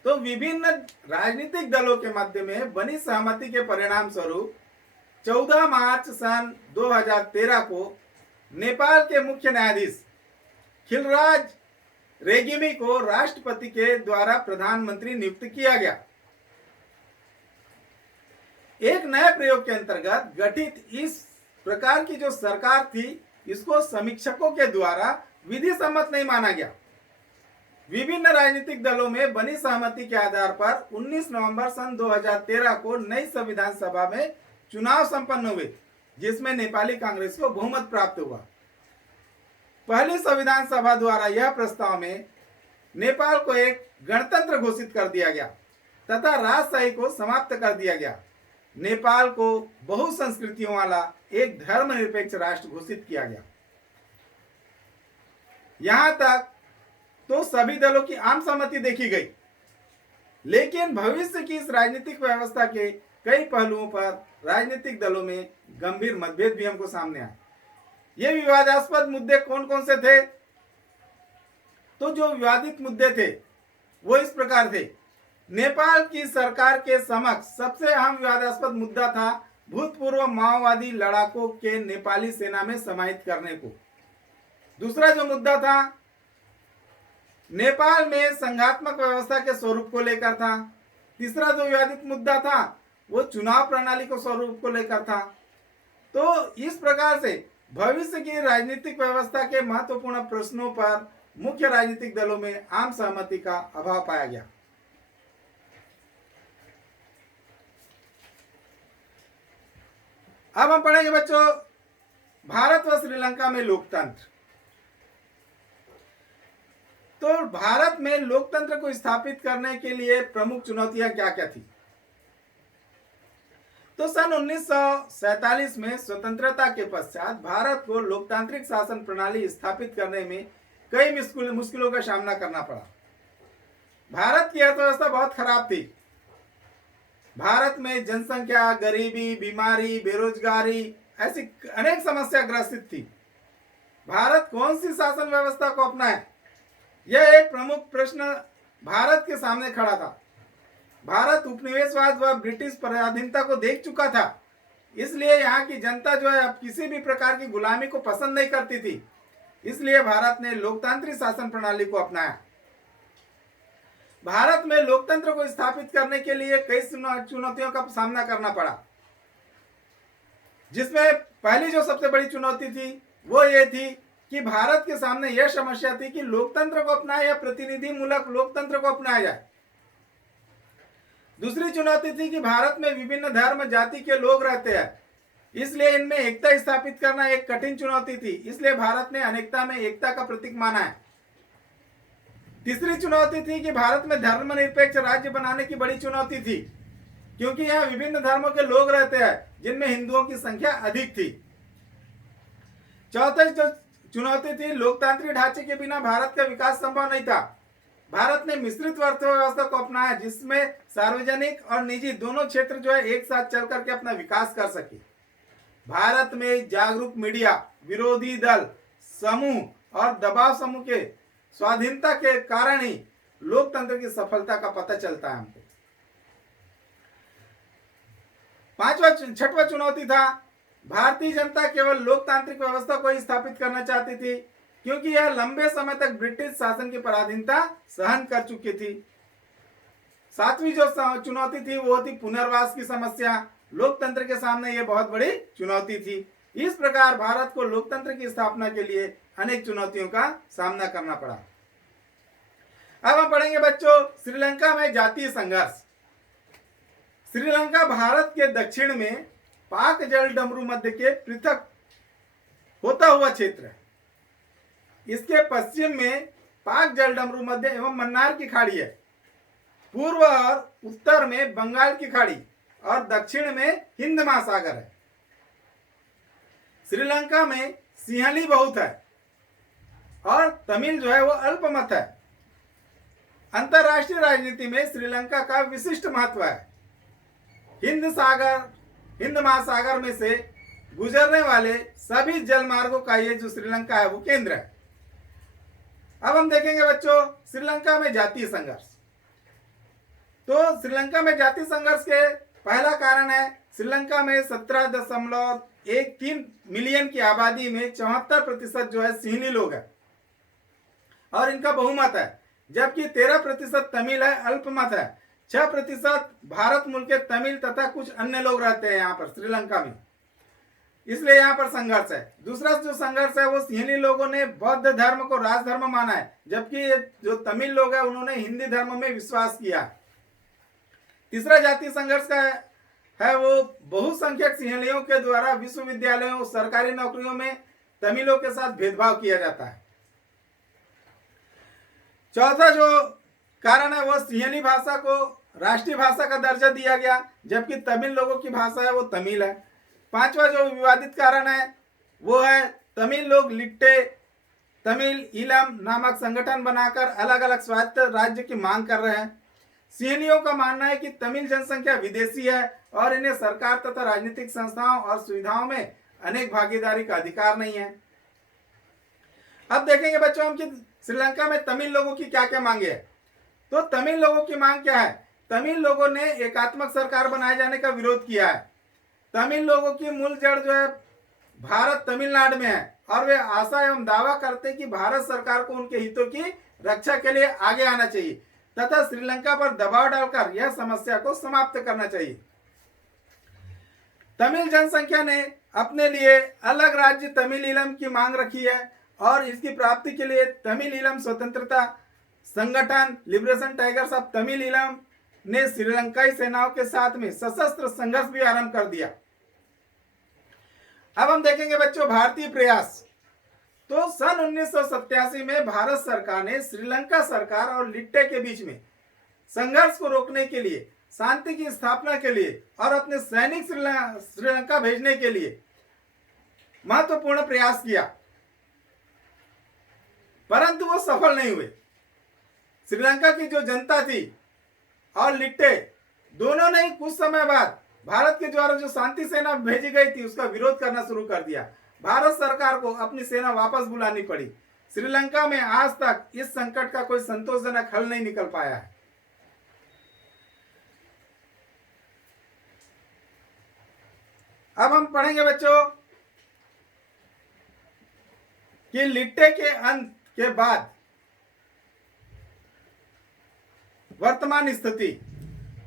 तो विभिन्न राजनीतिक दलों के मध्य में बनी सहमति के परिणाम स्वरूप 14 मार्च सन 2013 को नेपाल के मुख्य न्यायाधीश खिलराज रेग्मी को राष्ट्रपति के द्वारा प्रधानमंत्री नियुक्त किया गया। एक नए प्रयोग के अंतर्गत गठित इस प्रकार की जो सरकार थी, इसको समीक्षकों के द्वारा विधि सम्मत नहीं माना गया। विभिन्न राजनीतिक दलों में बनी सहमति के आधार पर 19 नवंबर सन 2013 को नई संविधान सभा में चुनाव संपन्न हुए, जिसमें नेपाली कांग्रेस को बहुमत प्राप्त हुआ। पहली संविधान सभा द्वारा यह प्रस्ताव में नेपाल को एक गणतंत्र घोषित कर दिया गया तथा राजशाही को समाप्त कर दिया गया। नेपाल को बहुसंस्कृतियों वाला एक धर्मनिरपेक्ष राष्ट्र घोषित किया गया। यहां तक तो सभी दलों की आम सहमति देखी गई, लेकिन भविष्य की इस राजनीतिक व्यवस्था के कई पहलुओं पर राजनीतिक दलों में गंभीर मतभेद भी हमको सामने आए। ये विवादास्पद मुद्दे कौन कौन से थे? तो जो विवादित मुद्दे थे वो इस प्रकार थे। नेपाल की सरकार के समक्ष सबसे अहम विवादास्पद मुद्दा था भूतपूर्व माओवादी लड़ाकों के नेपाली सेना में समाहित करने को। दूसरा जो मुद्दा था नेपाल में संघात्मक व्यवस्था के स्वरूप को लेकर था। तीसरा जो विवादित मुद्दा था वो चुनाव प्रणाली को स्वरूप को लेकर था। तो इस प्रकार से भविष्य की राजनीतिक व्यवस्था के महत्वपूर्ण प्रश्नों पर मुख्य राजनीतिक दलों में आम सहमति का अभाव पाया गया। अब हम पढ़ेंगे बच्चों भारत व श्रीलंका में लोकतंत्र। तो भारत में लोकतंत्र को स्थापित करने के लिए प्रमुख चुनौतियां क्या क्या थी? तो सन 1947 में स्वतंत्रता के पश्चात भारत को लोकतांत्रिक शासन प्रणाली स्थापित करने में कई मुश्किलों का सामना करना पड़ा। भारत की अर्थव्यवस्था बहुत खराब थी। भारत में जनसंख्या, गरीबी, बीमारी, बेरोजगारी ऐसी अनेक समस्या ग्रसित थी। भारत कौन सी शासन व्यवस्था को अपनाए, यह एक प्रमुख प्रश्न भारत के सामने खड़ा था। भारत उपनिवेशवाद व ब्रिटिश पराधीनता को देख चुका था, इसलिए यहाँ की जनता जो है अब किसी भी प्रकार की गुलामी को पसंद नहीं करती थी। इसलिए भारत ने लोकतांत्रिक शासन प्रणाली को अपनाया। भारत में लोकतंत्र को स्थापित करने के लिए कई चुनौतियों का सामना करना पड़ा, जिसमें पहली जो सबसे बड़ी चुनौती थी वो ये थी कि भारत के सामने यह समस्या थी कि लोकतंत्र को अपनाया या प्रतिनिधि मूलक लोकतंत्र को अपनाया जाए। दूसरी चुनौती थी कि भारत में विभिन्न धर्म जाति के लोग रहते हैं, इसलिए इनमें एकता स्थापित करना एक कठिन चुनौती थी। इसलिए भारत ने अनेकता में एकता का प्रतीक माना है। तीसरी चुनौती थी कि भारत में धर्मनिरपेक्ष राज्य बनाने की बड़ी चुनौती थी, क्योंकि यहाँ विभिन्न धर्मों के लोग रहते हैं, जिनमें हिंदुओं की संख्या अधिक थी। चौथी जो चुनौती थी, लोकतांत्रिक ढांचे के बिना भारत का विकास संभव नहीं था। भारत ने मिश्रित अर्थव्यवस्था को अपनाया, जिसमें सार्वजनिक और निजी दोनों क्षेत्र जो है एक साथ चल करके अपना विकास कर सके। भारत में जागरूक मीडिया, विरोधी दल समूह और दबाव समूह के स्वाधीनता के कारण ही लोकतंत्र की सफलता का पता चलता है हमको। छठवां चुनौती था, भारतीय जनता केवल लोकतांत्रिक व्यवस्था को ही स्थापित करना चाहती थी, क्योंकि यह लंबे समय तक ब्रिटिश शासन की पराधीनता सहन कर चुकी थी। सातवीं जो चुनौती थी वो थी पुनर्वास की समस्या। लोकतंत्र के सामने यह बहुत बड़ी चुनौती थी। इस प्रकार भारत को लोकतंत्र की स्थापना के लिए अनेक चुनौतियों का सामना करना पड़ा। अब हम पढ़ेंगे बच्चों श्रीलंका में जातीय संघर्ष। श्रीलंका भारत के दक्षिण में पाक जल डमरू मध्य के पृथक होता हुआ क्षेत्र है। इसके पश्चिम में पाक जल डमरू मध्य एवं मन्नार की खाड़ी है। पूर्व और उत्तर में बंगाल की खाड़ी और दक्षिण में हिंद महासागर है। श्रीलंका में सिंहली बहुत है और तमिल जो है वो अल्पमत है। अंतरराष्ट्रीय राजनीति में श्रीलंका का विशिष्ट महत्व है। हिंद महासागर में से गुजरने वाले सभी जल मार्गों का ये जो श्रीलंका है वो केंद्र है। अब हम देखेंगे बच्चों श्रीलंका में जातीय संघर्ष। तो श्रीलंका में जातीय संघर्ष के पहला कारण है, श्रीलंका में 17.13 मिलियन की आबादी में 74% जो है सिंहली लोग हैं और इनका बहुमत है, जबकि 13% तमिल है, अल्पमत है। 6% भारत मूल के तमिल तथा कुछ अन्य लोग रहते हैं यहाँ पर श्रीलंका में, इसलिए यहाँ पर संघर्ष है। दूसरा जो संघर्ष है वो सिंहली लोगों ने बौद्ध धर्म को राजधर्म माना है, जबकि जो तमिल लोग हैं उन्होंने हिंदी धर्म में विश्वास किया। तीसरा जातीय संघर्ष का है वो बहुसंख्यक सिंहलियों के द्वारा विश्वविद्यालयों सरकारी नौकरियों में तमिलों के साथ भेदभाव किया जाता है। चौथा जो कारण है वो सिंहली भाषा को राष्ट्रीय भाषा का दर्जा दिया गया, जबकि तमिल लोगों की भाषा है वो तमिल है। पांचवा जो विवादित कारण है वो है तमिल लोग लिट्टे तमिल ईलम नामक संगठन बनाकर अलग अलग स्वायत्त राज्य की मांग कर रहे हैं। सिंहलियों का मानना है कि तमिल जनसंख्या विदेशी है और इन्हें सरकार तथा राजनीतिक संस्थाओं और सुविधाओं में अनेक भागीदारी का अधिकार नहीं है। अब देखेंगे बच्चों हम कि श्रीलंका में तमिल लोगों की क्या क्या मांगे है। तो तमिल लोगों की मांग क्या है? तमिल लोगों ने एकात्मक सरकार बनाए जाने का विरोध किया है। तमिल लोगों की मूल जड़ जो है भारत तमिलनाडु में है और वे आशा एवं दावा करते कि भारत सरकार को उनके हितों की रक्षा के लिए आगे आना चाहिए तथा श्रीलंका पर दबाव डालकर यह समस्या को समाप्त करना चाहिए। तमिल जनसंख्या ने अपने लिए अलग राज्य तमिल ईलम की मांग रखी है और इसकी प्राप्ति के लिए तमिल ईलम स्वतंत्रता संगठन liberation tigers of Tamil Eelam ने श्रीलंकाई सेनाओं के साथ में सशस्त्र संघर्ष भी आरंभ कर दिया। अब हम देखेंगे बच्चों भारतीय प्रयास। तो सन 1987 में भारत सरकार ने श्रीलंका सरकार और लिट्टे के बीच में संघर्ष को रोकने के लिए, शांति की स्थापना के लिए और अपने सैनिक श्रीलंका भेजने के लिए महत्वपूर्ण प्रयास किया, परंतु वो सफल नहीं हुए। श्रीलंका की जो जनता थी और लिट्टे दोनों ने कुछ समय बाद भारत के द्वारा जो शांति सेना भेजी गई थी उसका विरोध करना शुरू कर दिया। भारत सरकार को अपनी सेना वापस बुलानी पड़ी। श्रीलंका में आज तक इस संकट का कोई संतोषजनक हल नहीं निकल पाया है। अब हम पढ़ेंगे बच्चों कि लिट्टे के अंत के बाद वर्तमान स्थिति।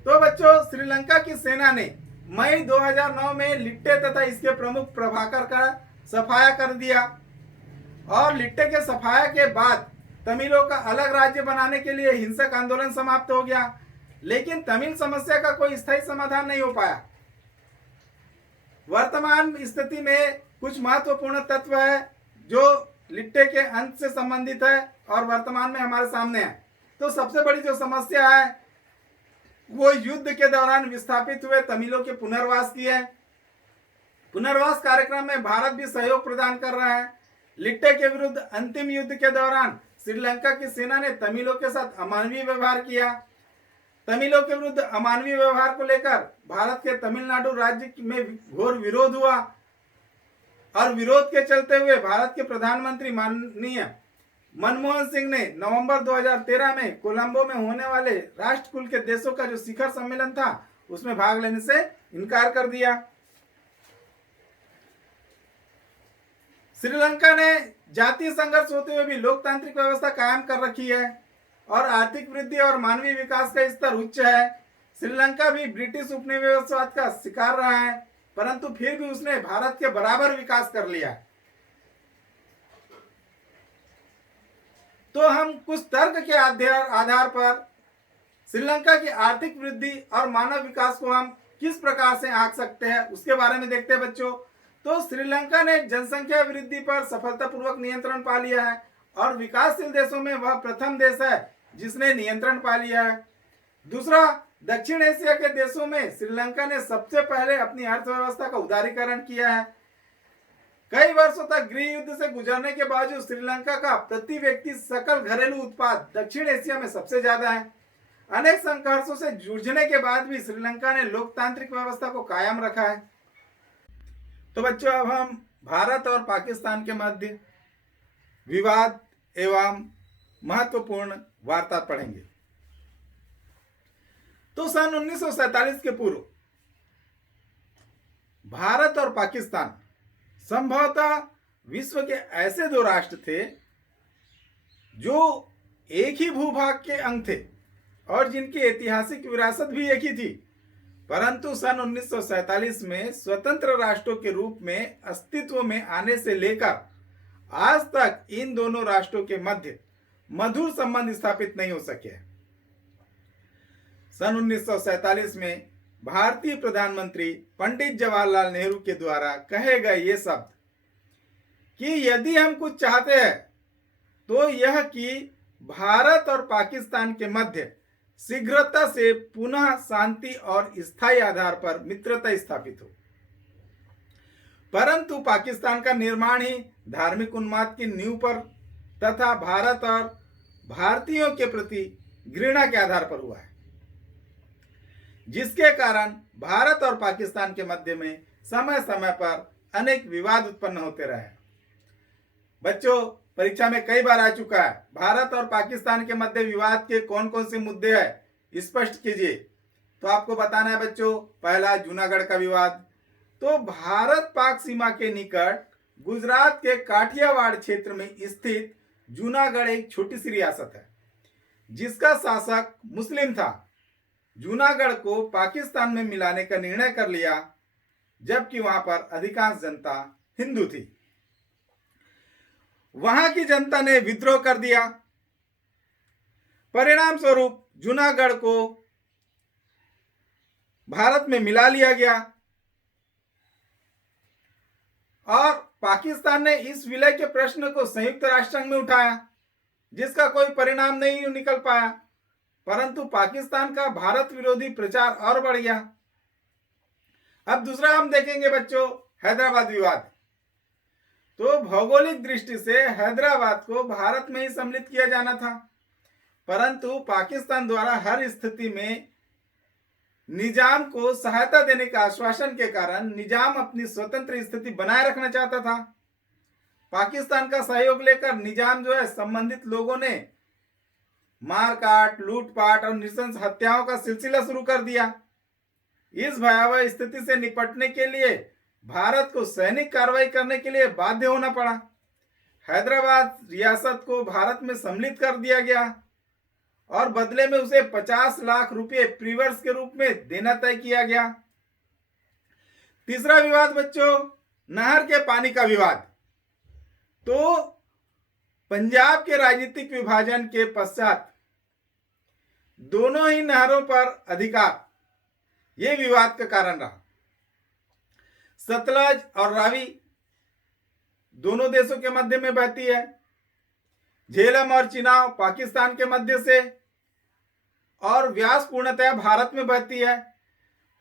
तो बच्चों, श्रीलंका की सेना ने मई 2009 में लिट्टे तथा इसके प्रमुख प्रभाकर का सफाया कर दिया और लिट्टे के सफाया के बाद तमिलों का अलग राज्य बनाने के लिए हिंसक आंदोलन समाप्त हो गया, लेकिन तमिल समस्या का कोई स्थायी समाधान नहीं हो पाया। वर्तमान स्थिति में कुछ महत्वपूर्ण तत्व है जो लिट्टे के अंत से संबंधित है और वर्तमान में हमारे सामने है। तो सबसे बड़ी जो समस्या है वो युद्ध के दौरान विस्थापित हुए तमिलों के पुनर्वास की है। पुनर्वास कार्यक्रम में भारत भी सहयोग प्रदान कर रहा है। लिट्टे के विरुद्ध अंतिम युद्ध के दौरान श्रीलंका की सेना ने तमिलों के साथ अमानवीय व्यवहार किया। तमिलों के विरुद्ध अमानवीय व्यवहार को लेकर भारत के तमिलनाडु राज्य में घोर विरोध हुआ और विरोध के चलते हुए भारत के प्रधानमंत्री माननीय मनमोहन सिंह ने नवंबर 2013 में कोलंबो में होने वाले राष्ट्रकुल के देशों का जो शिखर सम्मेलन था उसमें भाग लेने से इनकार कर दिया। श्रीलंका ने जातीय संघर्ष होते हुए भी लोकतांत्रिक व्यवस्था कायम कर रखी है और आर्थिक वृद्धि और मानवीय विकास का स्तर उच्च है। श्रीलंका भी ब्रिटिश उपनिवेशवाद का शिकार रहा है, परंतु फिर भी उसने भारत के बराबर विकास कर लिया। तो हम कुछ तर्क के आधार पर श्रीलंका की आर्थिक वृद्धि और मानव विकास को हम किस प्रकार से आंक सकते हैं उसके बारे में देखते हैं बच्चों। तो श्रीलंका ने जनसंख्या वृद्धि पर सफलतापूर्वक नियंत्रण पा लिया है और विकासशील देशों में वह प्रथम देश है जिसने नियंत्रण पा लिया है। दूसरा, दक्षिण एशिया के देशों में श्रीलंका ने सबसे पहले अपनी अर्थव्यवस्था का उदारीकरण किया है। कई वर्षों तक गृह युद्ध से गुजरने के बावजूद श्रीलंका का प्रति व्यक्ति सकल घरेलू उत्पाद दक्षिण एशिया में सबसे ज्यादा है। अनेक संघर्षों से जूझने के बाद भी श्रीलंका ने लोकतांत्रिक व्यवस्था को कायम रखा है। तो बच्चों, अब हम भारत और पाकिस्तान के मध्य विवाद एवं महत्वपूर्ण वार्ता पढ़ेंगे। तो सन 1947 के पूर्व भारत और पाकिस्तान संभवतः विश्व के ऐसे दो राष्ट्र थे जो एक ही भूभाग के अंग थे और जिनकी ऐतिहासिक विरासत भी एक ही थी, परंतु सन 1947 में स्वतंत्र राष्ट्रों के रूप में अस्तित्व में आने से लेकर आज तक इन दोनों राष्ट्रों के मध्य मधुर संबंध स्थापित नहीं हो सके। सन 1947 में भारतीय प्रधानमंत्री पंडित जवाहरलाल नेहरू के द्वारा कहे गए ये शब्द कि यदि हम कुछ चाहते हैं तो यह कि भारत और पाकिस्तान के मध्य शीघ्रता से पुनः शांति और स्थायी आधार पर मित्रता स्थापित हो। परंतु पाकिस्तान का निर्माण ही धार्मिक उन्माद की नींव पर तथा भारत और भारतीयों के प्रति घृणा के आधार पर हुआ है, जिसके कारण भारत और पाकिस्तान के मध्य में समय समय पर अनेक विवाद उत्पन्न होते रहे। बच्चों, परीक्षा में कई बार आ चुका है, भारत और पाकिस्तान के मध्य विवाद के कौन कौन से मुद्दे हैं स्पष्ट कीजिए। तो आपको बताना है बच्चों, पहला जूनागढ़ का विवाद। तो भारत पाक सीमा के निकट गुजरात के काठियावाड़ क्षेत्र में स्थित जूनागढ़ एक छोटी सी रियासत है जिसका शासक मुस्लिम था। जूनागढ़ को पाकिस्तान में मिलाने का निर्णय कर लिया, जबकि वहां पर अधिकांश जनता हिंदू थी। वहां की जनता ने विद्रोह कर दिया। परिणाम स्वरूप जूनागढ़ को भारत में मिला लिया गया और पाकिस्तान ने इस विलय के प्रश्न को संयुक्त राष्ट्र संघ में उठाया, जिसका कोई परिणाम नहीं निकल पाया, परंतु पाकिस्तान का भारत विरोधी प्रचार और बढ़ गया। अब दूसरा हम देखेंगे बच्चों, हैदराबाद विवाद। तो भौगोलिक दृष्टि से हैदराबाद को भारत में ही सम्मिलित किया जाना था, परंतु पाकिस्तान द्वारा हर स्थिति में निजाम को सहायता देने का आश्वासन के कारण निजाम अपनी स्वतंत्र स्थिति बनाए रखना चाहता था। पाकिस्तान का सहयोग लेकर निजाम जो है संबंधित लोगों ने मारकाट, लूटपाट और नृशंस हत्याओं का सिलसिला शुरू कर दिया। इस भयावह स्थिति से निपटने के लिए भारत को सैनिक कार्रवाई करने के लिए बाध्य होना पड़ा। हैदराबाद रियासत को भारत में सम्मिलित कर दिया गया और बदले में उसे 50 लाख रुपए प्रीवर्स के रूप में देना तय किया गया। तीसरा विवाद बच्चों, नहर के पानी का विवाद। तो पंजाब के राजनीतिक विभाजन के पश्चात दोनों ही नहरों पर अधिकार, यह विवाद का कारण रहा। सतलज और रावी दोनों देशों के मध्य में बहती है। झेलम और चिनाब पाकिस्तान के मध्य से और व्यास पूर्णतः भारत में बहती है।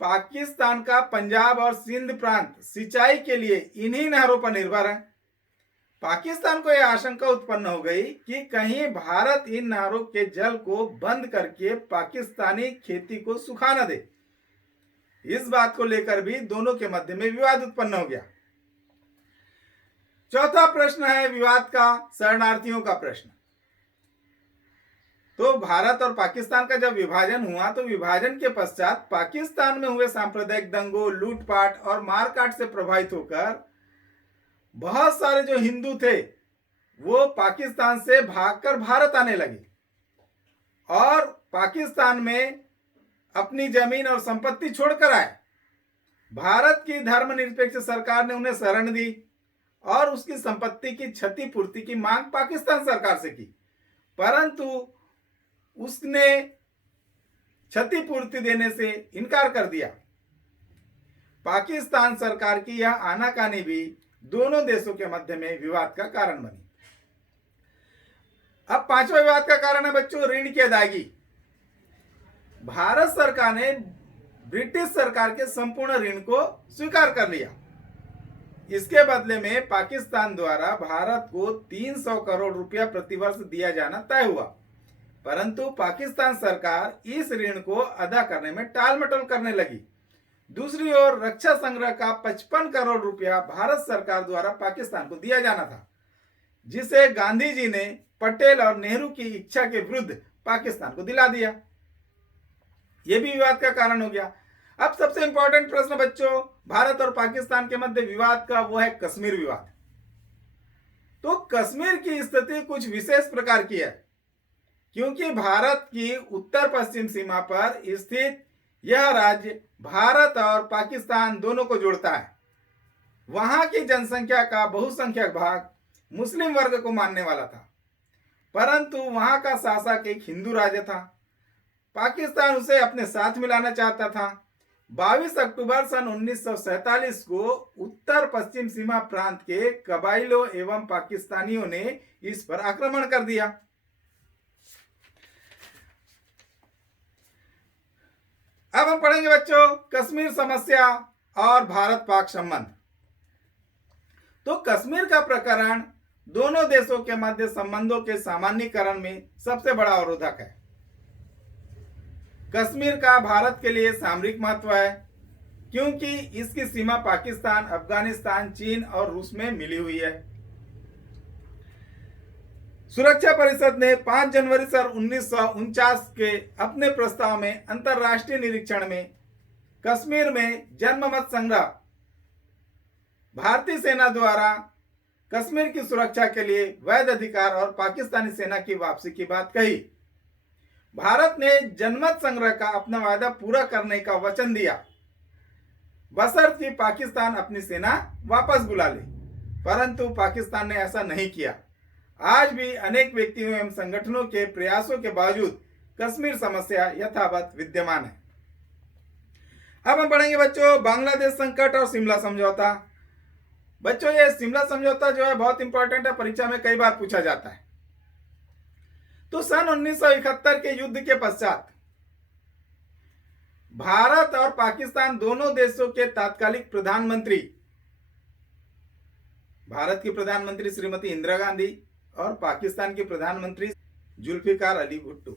पाकिस्तान का पंजाब और सिंध प्रांत सिंचाई के लिए इन्हीं नहरों पर निर्भर है। पाकिस्तान को यह आशंका उत्पन्न हो गई कि कहीं भारत इन नहरों के जल को बंद करके पाकिस्तानी खेती को सुखा न दे। इस बात को लेकर भी दोनों के मध्य में विवाद उत्पन्न हो गया। चौथा प्रश्न है विवाद का शरणार्थियों का प्रश्न। तो भारत और पाकिस्तान का जब विभाजन हुआ तो विभाजन के पश्चात पाकिस्तान में हुए सांप्रदायिक दंगों, लूटपाट और मारकाट से प्रभावित होकर बहुत सारे जो हिंदू थे वो पाकिस्तान से भागकर भारत आने लगे और पाकिस्तान में अपनी जमीन और संपत्ति छोड़कर आए। भारत की धर्मनिरपेक्ष सरकार ने उन्हें शरण दी और उसकी संपत्ति की क्षतिपूर्ति की मांग पाकिस्तान सरकार से की, परंतु उसने क्षतिपूर्ति देने से इनकार कर दिया। पाकिस्तान सरकार की यह आनाकानी भी दोनों देशों के मध्य में विवाद का कारण बनी। अब पांचवा विवाद का कारण है बच्चों ऋण की अदायगी। भारत सरकार ने ब्रिटिश सरकार के संपूर्ण ऋण को स्वीकार कर लिया। इसके बदले में पाकिस्तान द्वारा भारत को 300 करोड़ रुपया प्रतिवर्ष दिया जाना तय हुआ, परंतु पाकिस्तान सरकार इस ऋण को अदा करने में टाल मटोल करने लगी। दूसरी ओर रक्षा संग्रह का 55 करोड़ रुपया भारत सरकार द्वारा पाकिस्तान को दिया जाना था, जिसे गांधी जी ने पटेल और नेहरू की इच्छा के विरुद्ध पाकिस्तान को दिला दिया। यह भी विवाद का कारण हो गया। अब सबसे इंपॉर्टेंट प्रश्न बच्चों भारत और पाकिस्तान के मध्य विवाद का, वो है कश्मीर विवाद। तो कश्मीर की स्थिति कुछ विशेष प्रकार की है, क्योंकि भारत की उत्तर पश्चिम सीमा पर स्थित यह राज्य भारत और पाकिस्तान दोनों को जोड़ता है। वहां की जनसंख्या का बहुसंख्यक भाग मुस्लिम वर्ग को मानने वाला था, परंतु वहां का शासक एक हिंदू राजा था। पाकिस्तान उसे अपने साथ मिलाना चाहता था। 22 अक्टूबर सन 1947 को उत्तर पश्चिम सीमा प्रांत के कबाइलों एवं पाकिस्तानियों ने इस पर आक्रमण कर दिया। अब हम पढ़ेंगे बच्चों कश्मीर समस्या और भारत पाक संबंध। तो कश्मीर का प्रकरण दोनों देशों के मध्य संबंधों के सामान्यीकरण में सबसे बड़ा अवरोधक है। कश्मीर का भारत के लिए सामरिक महत्व है, क्योंकि इसकी सीमा पाकिस्तान, अफगानिस्तान, चीन और रूस में मिली हुई है। सुरक्षा परिषद ने 5 जनवरी सन 1949 के अपने प्रस्ताव में अंतर्राष्ट्रीय निरीक्षण में कश्मीर में जनमत संग्रह भारतीय सेना द्वारा कश्मीर की सुरक्षा के लिए वैध अधिकार और पाकिस्तानी सेना की वापसी की बात कही। भारत ने जनमत संग्रह का अपना वादा पूरा करने का वचन दिया, बशर्ते पाकिस्तान अपनी सेना वापस बुला ले, परंतु पाकिस्तान ने ऐसा नहीं किया। आज भी अनेक व्यक्तियों एवं संगठनों के प्रयासों के बावजूद कश्मीर समस्या यथावत विद्यमान है। अब हम पढ़ेंगे बच्चों बांग्लादेश संकट और शिमला समझौता। बच्चों ये शिमला समझौता जो है बहुत इंपॉर्टेंट है, परीक्षा में कई बार पूछा जाता है। तो सन 1971 के युद्ध के पश्चात भारत और पाकिस्तान दोनों देशों के तात्कालिक प्रधानमंत्री, भारत की प्रधानमंत्री श्रीमती इंदिरा गांधी और पाकिस्तान की प्रधानमंत्री जुल्फिकार अली भुट्टो,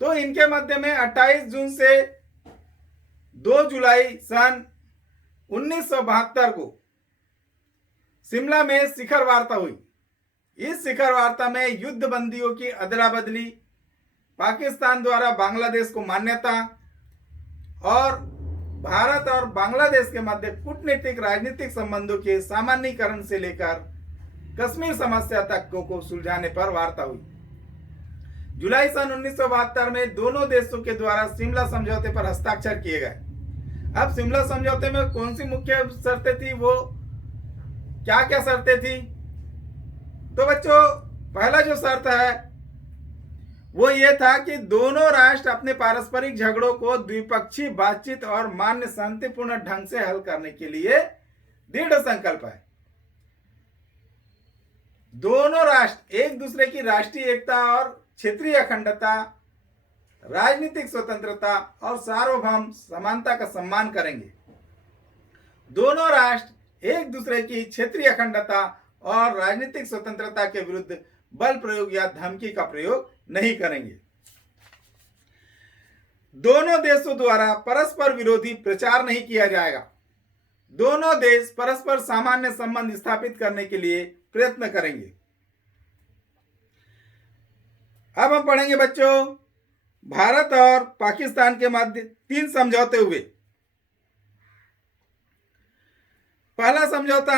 तो इनके मध्य में 28 जून से 2 जुलाई सन 1972 को शिमला में शिखर वार्ता हुई। इस शिखर वार्ता में युद्ध बंदियों की अदला बदली, पाकिस्तान द्वारा बांग्लादेश को मान्यता और भारत और बांग्लादेश के मध्य कूटनीतिक राजनीतिक संबंधों के सामान्यीकरण से लेकर कश्मीर समस्या तक को सुलझाने पर वार्ता हुई। जुलाई सन 1972 में दोनों देशों के द्वारा शिमला समझौते पर हस्ताक्षर किए गए। अब शिमला समझौते में कौन सी मुख्य शर्तें थी, वो क्या क्या शर्तें थी? तो बच्चों पहला जो शर्त है वो ये था कि दोनों राष्ट्र अपने पारस्परिक झगड़ों को द्विपक्षीय बातचीत और मान्य शांतिपूर्ण ढंग से हल करने के लिए दृढ़ संकल्प है। दोनों राष्ट्र एक दूसरे की राष्ट्रीय एकता और क्षेत्रीय अखंडता, राजनीतिक स्वतंत्रता और सार्वभौम समानता का सम्मान करेंगे। दोनों राष्ट्र एक दूसरे की क्षेत्रीय अखंडता और राजनीतिक स्वतंत्रता के विरुद्ध बल प्रयोग या धमकी का प्रयोग नहीं करेंगे। दोनों देशों द्वारा परस्पर विरोधी प्रचार नहीं किया जाएगा। दोनों देश परस्पर सामान्य संबंध स्थापित करने के लिए प्रयत्न करेंगे। अब हम पढ़ेंगे बच्चों, भारत और पाकिस्तान के मध्य 3 समझौते हुए। पहला समझौता,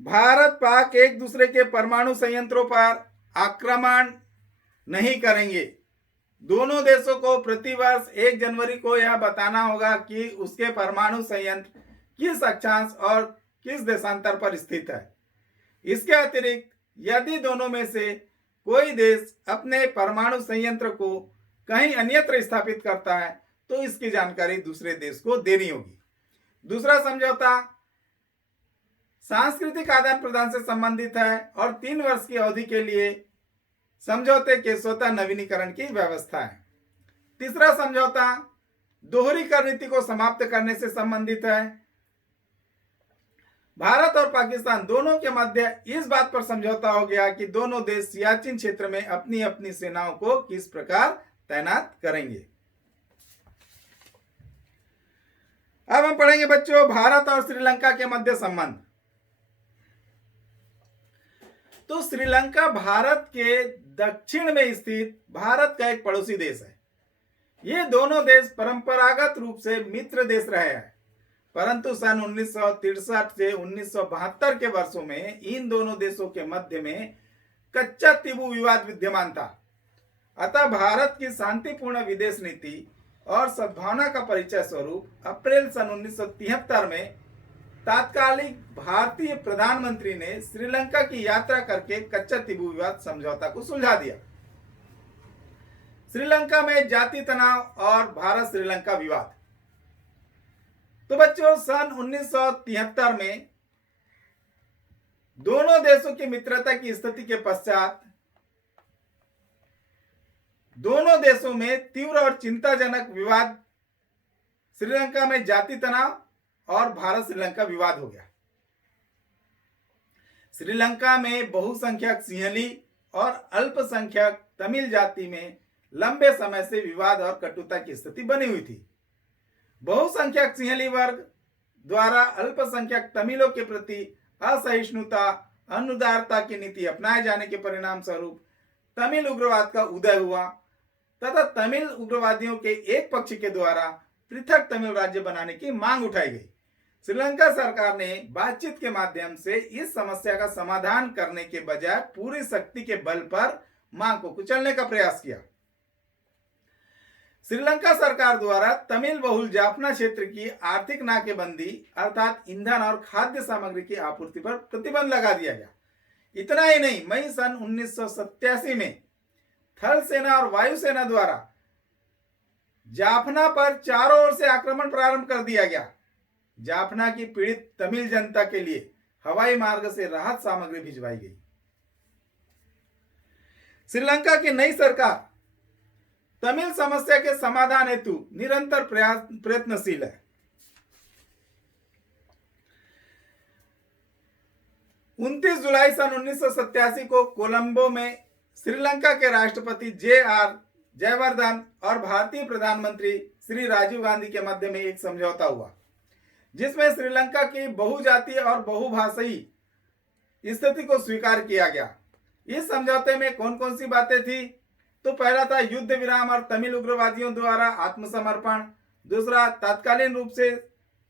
भारत पाक एक दूसरे के परमाणु संयंत्रों पर आक्रमण नहीं करेंगे। दोनों देशों को प्रतिवर्ष 1 जनवरी को यह बताना होगा कि उसके परमाणु संयंत्र किस अक्षांश और किस देशांतर पर स्थित है। इसके अतिरिक्त यदि दोनों में से कोई देश अपने परमाणु संयंत्र को कहीं अन्यत्र स्थापित करता है तो इसकी जानकारी दूसरे देश को देनी होगी। दूसरा समझौता सांस्कृतिक आदान प्रदान से संबंधित है और 3 वर्ष की अवधि के लिए समझौते के स्वतः नवीनीकरण की व्यवस्था है। तीसरा समझौता दोहरी कर नीति को समाप्त करने से संबंधित है। भारत और पाकिस्तान दोनों के मध्य इस बात पर समझौता हो गया कि दोनों देश सियाचिन क्षेत्र में अपनी अपनी सेनाओं को किस प्रकार तैनात करेंगे। अब हम पढ़ेंगे बच्चों भारत और श्रीलंका के मध्य संबंध। तो श्रीलंका भारत के दक्षिण में स्थित भारत का एक पड़ोसी देश है। ये दोनों देश परंपरागत रूप से मित्र देश रहे हैं, परंतु सन 1963 से 1972 के वर्षों में इन दोनों देशों के मध्य में कच्चा तिबू विवाद विद्यमान था। अतः भारत की शांतिपूर्ण विदेश नीति और सद्भावना का परिचय स्वरूप अप्रैल सन 1973 में तात्कालिक भारतीय प्रधानमंत्री ने श्रीलंका की यात्रा करके कच्चा तिबू विवाद समझौता को सुलझा दिया। श्रीलंका में जाति तनाव और भारत श्रीलंका विवाद। तो बच्चों सन 1973 में दोनों देशों की मित्रता की स्थिति के पश्चात दोनों देशों में तीव्र और चिंताजनक विवाद, श्रीलंका में जाति तनाव और भारत श्रीलंका विवाद हो गया। श्रीलंका में बहुसंख्यक सिंहली और अल्पसंख्यक तमिल जाति में लंबे समय से विवाद और कटुता की स्थिति बनी हुई थी। बहुसंख्यक सिंहली वर्ग द्वारा अल्पसंख्यक तमिलों के प्रति असहिष्णुता, अनुदारता की नीति अपनाए जाने के परिणाम स्वरूप तमिल उग्रवाद का उदय हुआ तथा तमिल उग्रवादियों के एक पक्ष के द्वारा पृथक तमिल राज्य बनाने की मांग उठाई गई। श्रीलंका सरकार ने बातचीत के माध्यम से इस समस्या का समाधान करने के बजाय पूरी शक्ति के बल पर मांग को कुचलने का प्रयास किया। श्रीलंका सरकार द्वारा तमिल बहुल जाफना क्षेत्र की आर्थिक नाकेबंदी अर्थात ईंधन और खाद्य सामग्री की आपूर्ति पर प्रतिबंध लगा दिया गया। इतना ही नहीं, मई सन 1987 में थल सेना और वायुसेना द्वारा जाफना पर चारों ओर से आक्रमण प्रारंभ कर दिया गया। जाफना की पीड़ित तमिल जनता के लिए हवाई मार्ग से राहत सामग्री भिजवाई गई। श्रीलंका की नई सरकार तमिल समस्या के समाधान हेतु निरंतर प्रयत्नशील है। 29 जुलाई सन 1987 को कोलंबो में श्रीलंका के राष्ट्रपति JR जयवर्धन और भारतीय प्रधानमंत्री श्री राजीव गांधी के मध्य में एक समझौता हुआ, जिसमें श्रीलंका की बहुजातीय और बहुभाषाई स्थिति को स्वीकार किया गया। इस समझौते में कौन कौन सी बातें थी? तो पहला था युद्ध विराम और तमिल उग्रवादियों द्वारा आत्मसमर्पण। दूसरा, तात्कालीन रूप से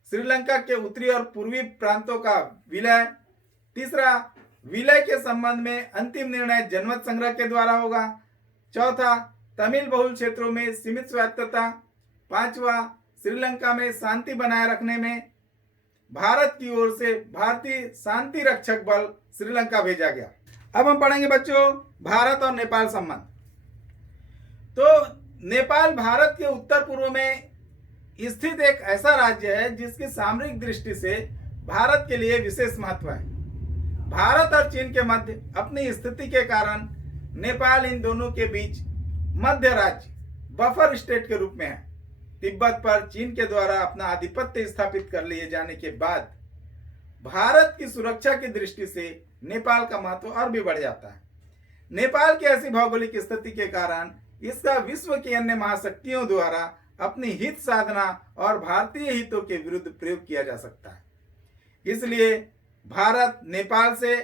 श्रीलंका के उत्तरी और पूर्वी प्रांतों का विलय। तीसरा, विलय के संबंध में अंतिम निर्णय जनमत संग्रह के द्वारा होगा। चौथा, तमिल बहुल क्षेत्रों में सीमित स्वायत्तता। पांचवा, श्रीलंका में शांति बनाए रखने में भारत की ओर से भारतीय शांति रक्षक बल श्रीलंका भेजा गया। अब हम पढ़ेंगे बच्चों भारत और नेपाल संबंध। तो नेपाल भारत के उत्तर पूर्व में स्थित एक ऐसा राज्य है जिसकी सामरिक दृष्टि से भारत के लिए विशेष महत्व है। भारत और चीन के मध्य अपनी स्थिति के कारण नेपाल इन दोनों के बीच मध्य राज्य बफर स्टेट के रूप में है। तिब्बत पर चीन के द्वारा अपना आधिपत्य स्थापित कर लिए जाने के बाद भारत की सुरक्षा की दृष्टि से नेपाल का महत्व और भी बढ़ जाता है। नेपाल की ऐसी भौगोलिक स्थिति के कारण इसका विश्व की अन्य महाशक्तियों द्वारा अपनी हित साधना और भारतीय हितों के विरुद्ध प्रयोग किया जा सकता है। इसलिए भारत नेपाल से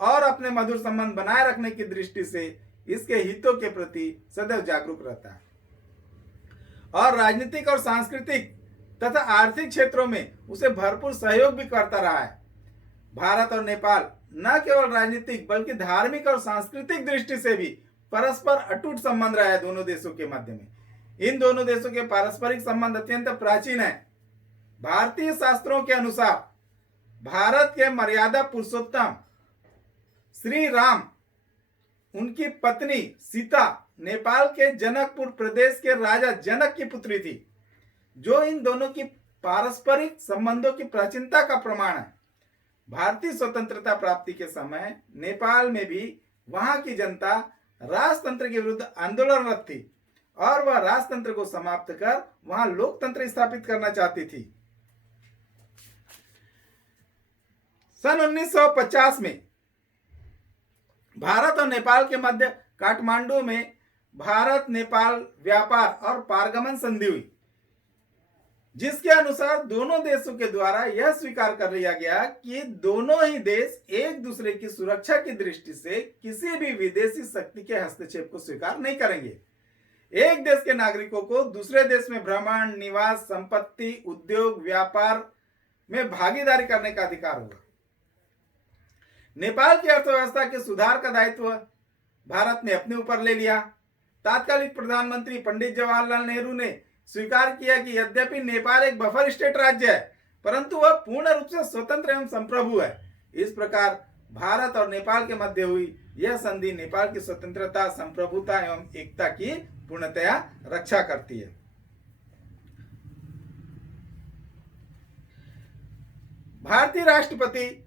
और अपने मधुर संबंध बनाए रखने की दृष्टि से इसके हितों के प्रति सदैव जागरूक रहता है और राजनीतिक और सांस्कृतिक तथा आर्थिक क्षेत्रों में उसे भरपूर सहयोग भी करता रहा है। भारत और नेपाल न केवल राजनीतिक बल्कि धार्मिक और सांस्कृतिक दृष्टि से भी परस्पर अटूट संबंध रहा है दोनों देशों के मध्य में। इन दोनों देशों के पारस्परिक संबंध अत्यंत प्राचीन है। भारतीय शास्त्रों के अनुसार भारत के मर्यादा पुरुषोत्तम श्री राम, उनकी पत्नी सीता नेपाल के जनकपुर प्रदेश के राजा जनक की पुत्री थी, जो इन दोनों की पारस्परिक संबंधों की प्राचीनता का प्रमाण है। भारतीय स्वतंत्रता प्राप्ति के समय नेपाल में भी वहां की जनता राजतंत्र के विरुद्ध आंदोलनरत थी और वह राजतंत्र को समाप्त कर वहां लोकतंत्र स्थापित करना चाहती थी। सन 1950 में भारत और नेपाल के मध्य काठमांडू में भारत नेपाल व्यापार और पारगमन संधि हुई, जिसके अनुसार दोनों देशों के द्वारा यह स्वीकार कर लिया गया कि दोनों ही देश एक दूसरे की सुरक्षा की दृष्टि से किसी भी विदेशी शक्ति के हस्तक्षेप को स्वीकार नहीं करेंगे। एक देश के नागरिकों को दूसरे देश में भ्रमण, निवास, संपत्ति, उद्योग, व्यापार में भागीदारी करने का अधिकार होगा। नेपाल की अर्थव्यवस्था के सुधार का दायित्व भारत ने अपने ऊपर ले लिया। तात्कालिक प्रधानमंत्री पंडित जवाहरलाल नेहरू ने स्वीकार किया कि यद्यपि नेपाल एक बफर स्टेट राज्य है, परंतु वह पूर्ण रूप से स्वतंत्र एवं संप्रभु है। इस प्रकार भारत और नेपाल के मध्य हुई यह संधि नेपाल की स्वतंत्रता, संप्रभुता एवं एकता की पूर्णतया रक्षा करती है। भारतीय राष्ट्रपति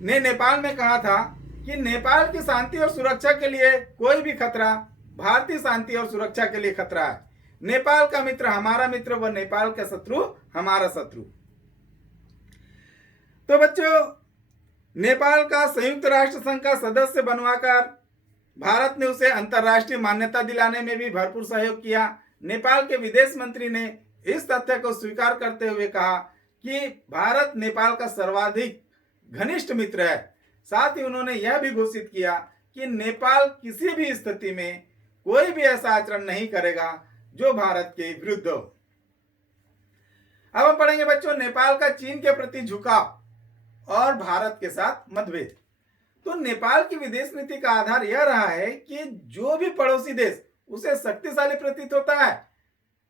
ने नेपाल में कहा था कि नेपाल की शांति और सुरक्षा के लिए कोई भी खतरा भारतीय शांति और सुरक्षा के लिए खतरा है। नेपाल का मित्र हमारा मित्र व नेपाल का शत्रु हमारा शत्रु। तो बच्चों, नेपाल का संयुक्त राष्ट्र संघ का सदस्य बनवाकर भारत ने उसे अंतर्राष्ट्रीय मान्यता दिलाने में भी भरपूर सहयोग किया। नेपाल के विदेश मंत्री ने इस तथ्य को स्वीकार करते हुए कहा कि भारत नेपाल का सर्वाधिक घनिष्ठ मित्र है। साथ ही उन्होंने यह भी घोषित किया कि नेपाल किसी भी स्थिति में कोई भी ऐसा आचरण नहीं करेगा जो भारत के विरुद्ध हो। अब हम पढ़ेंगे बच्चों नेपाल का चीन के प्रति झुकाव और भारत के साथ मतभेद। तो नेपाल की विदेश नीति का आधार यह रहा है कि जो भी पड़ोसी देश उसे शक्तिशाली प्रतीत होता है,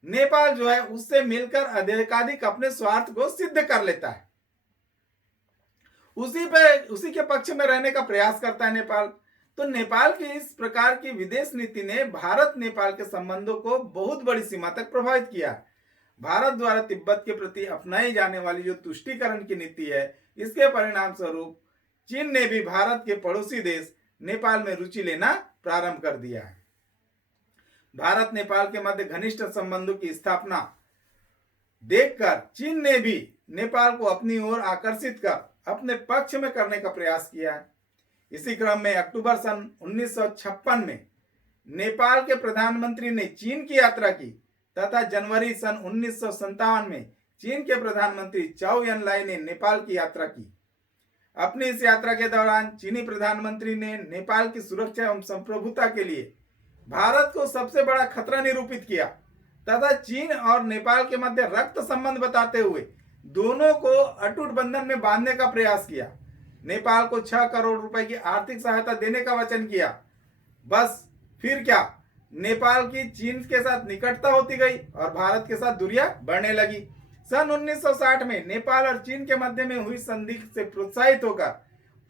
नेपाल जो है उससे मिलकर अधिकाधिक अपने स्वार्थ को सिद्ध कर लेता है। उसी के पक्ष में रहने का प्रयास करता है नेपाल। तो नेपाल की इस प्रकार की विदेश नीति ने भारत नेपाल के संबंधों को बहुत बड़ी सीमा तक प्रभावित किया। भारत द्वारा तिब्बत के प्रति अपनाई जाने वाली जो तुष्टीकरण की नीति है, इसके परिणाम स्वरूप चीन ने भी भारत के पड़ोसी देश नेपाल में रुचि लेना प्रारंभ कर दिया है। भारत नेपाल के मध्य घनिष्ठ संबंधों की स्थापना देखकर चीन ने भी नेपाल को अपनी ओर आकर्षित कर अपने पक्ष में करने का प्रयास किया है। इसी क्रम में अक्टूबर सन 1956 में नेपाल के प्रधानमंत्री ने चीन की यात्रा की तथा जनवरी सन 1957 में चीन के प्रधानमंत्री चाउ एन-लाई ने नेपाल की यात्रा की। अपनी इस यात्रा के दौरान चीनी प्रधानमंत्री ने नेपाल की सुरक्षा एवं संप्रभुता के लिए भारत को सबसे बड़ा खतरा निरूपित किया तथा चीन और नेपाल के मध्य रक्त संबंध बताते हुए दोनों को अटूट बंधन में बांधने का प्रयास किया। नेपाल को 6 करोड़ रुपए की आर्थिक सहायता देने का वचन किया। बस फिर क्या, नेपाल की चीन के साथ निकटता होती गई और भारत के साथ दूरियां बढ़ने लगी। सन 1960 में नेपाल और चीन के मध्य में हुई संधि से प्रोत्साहित होकर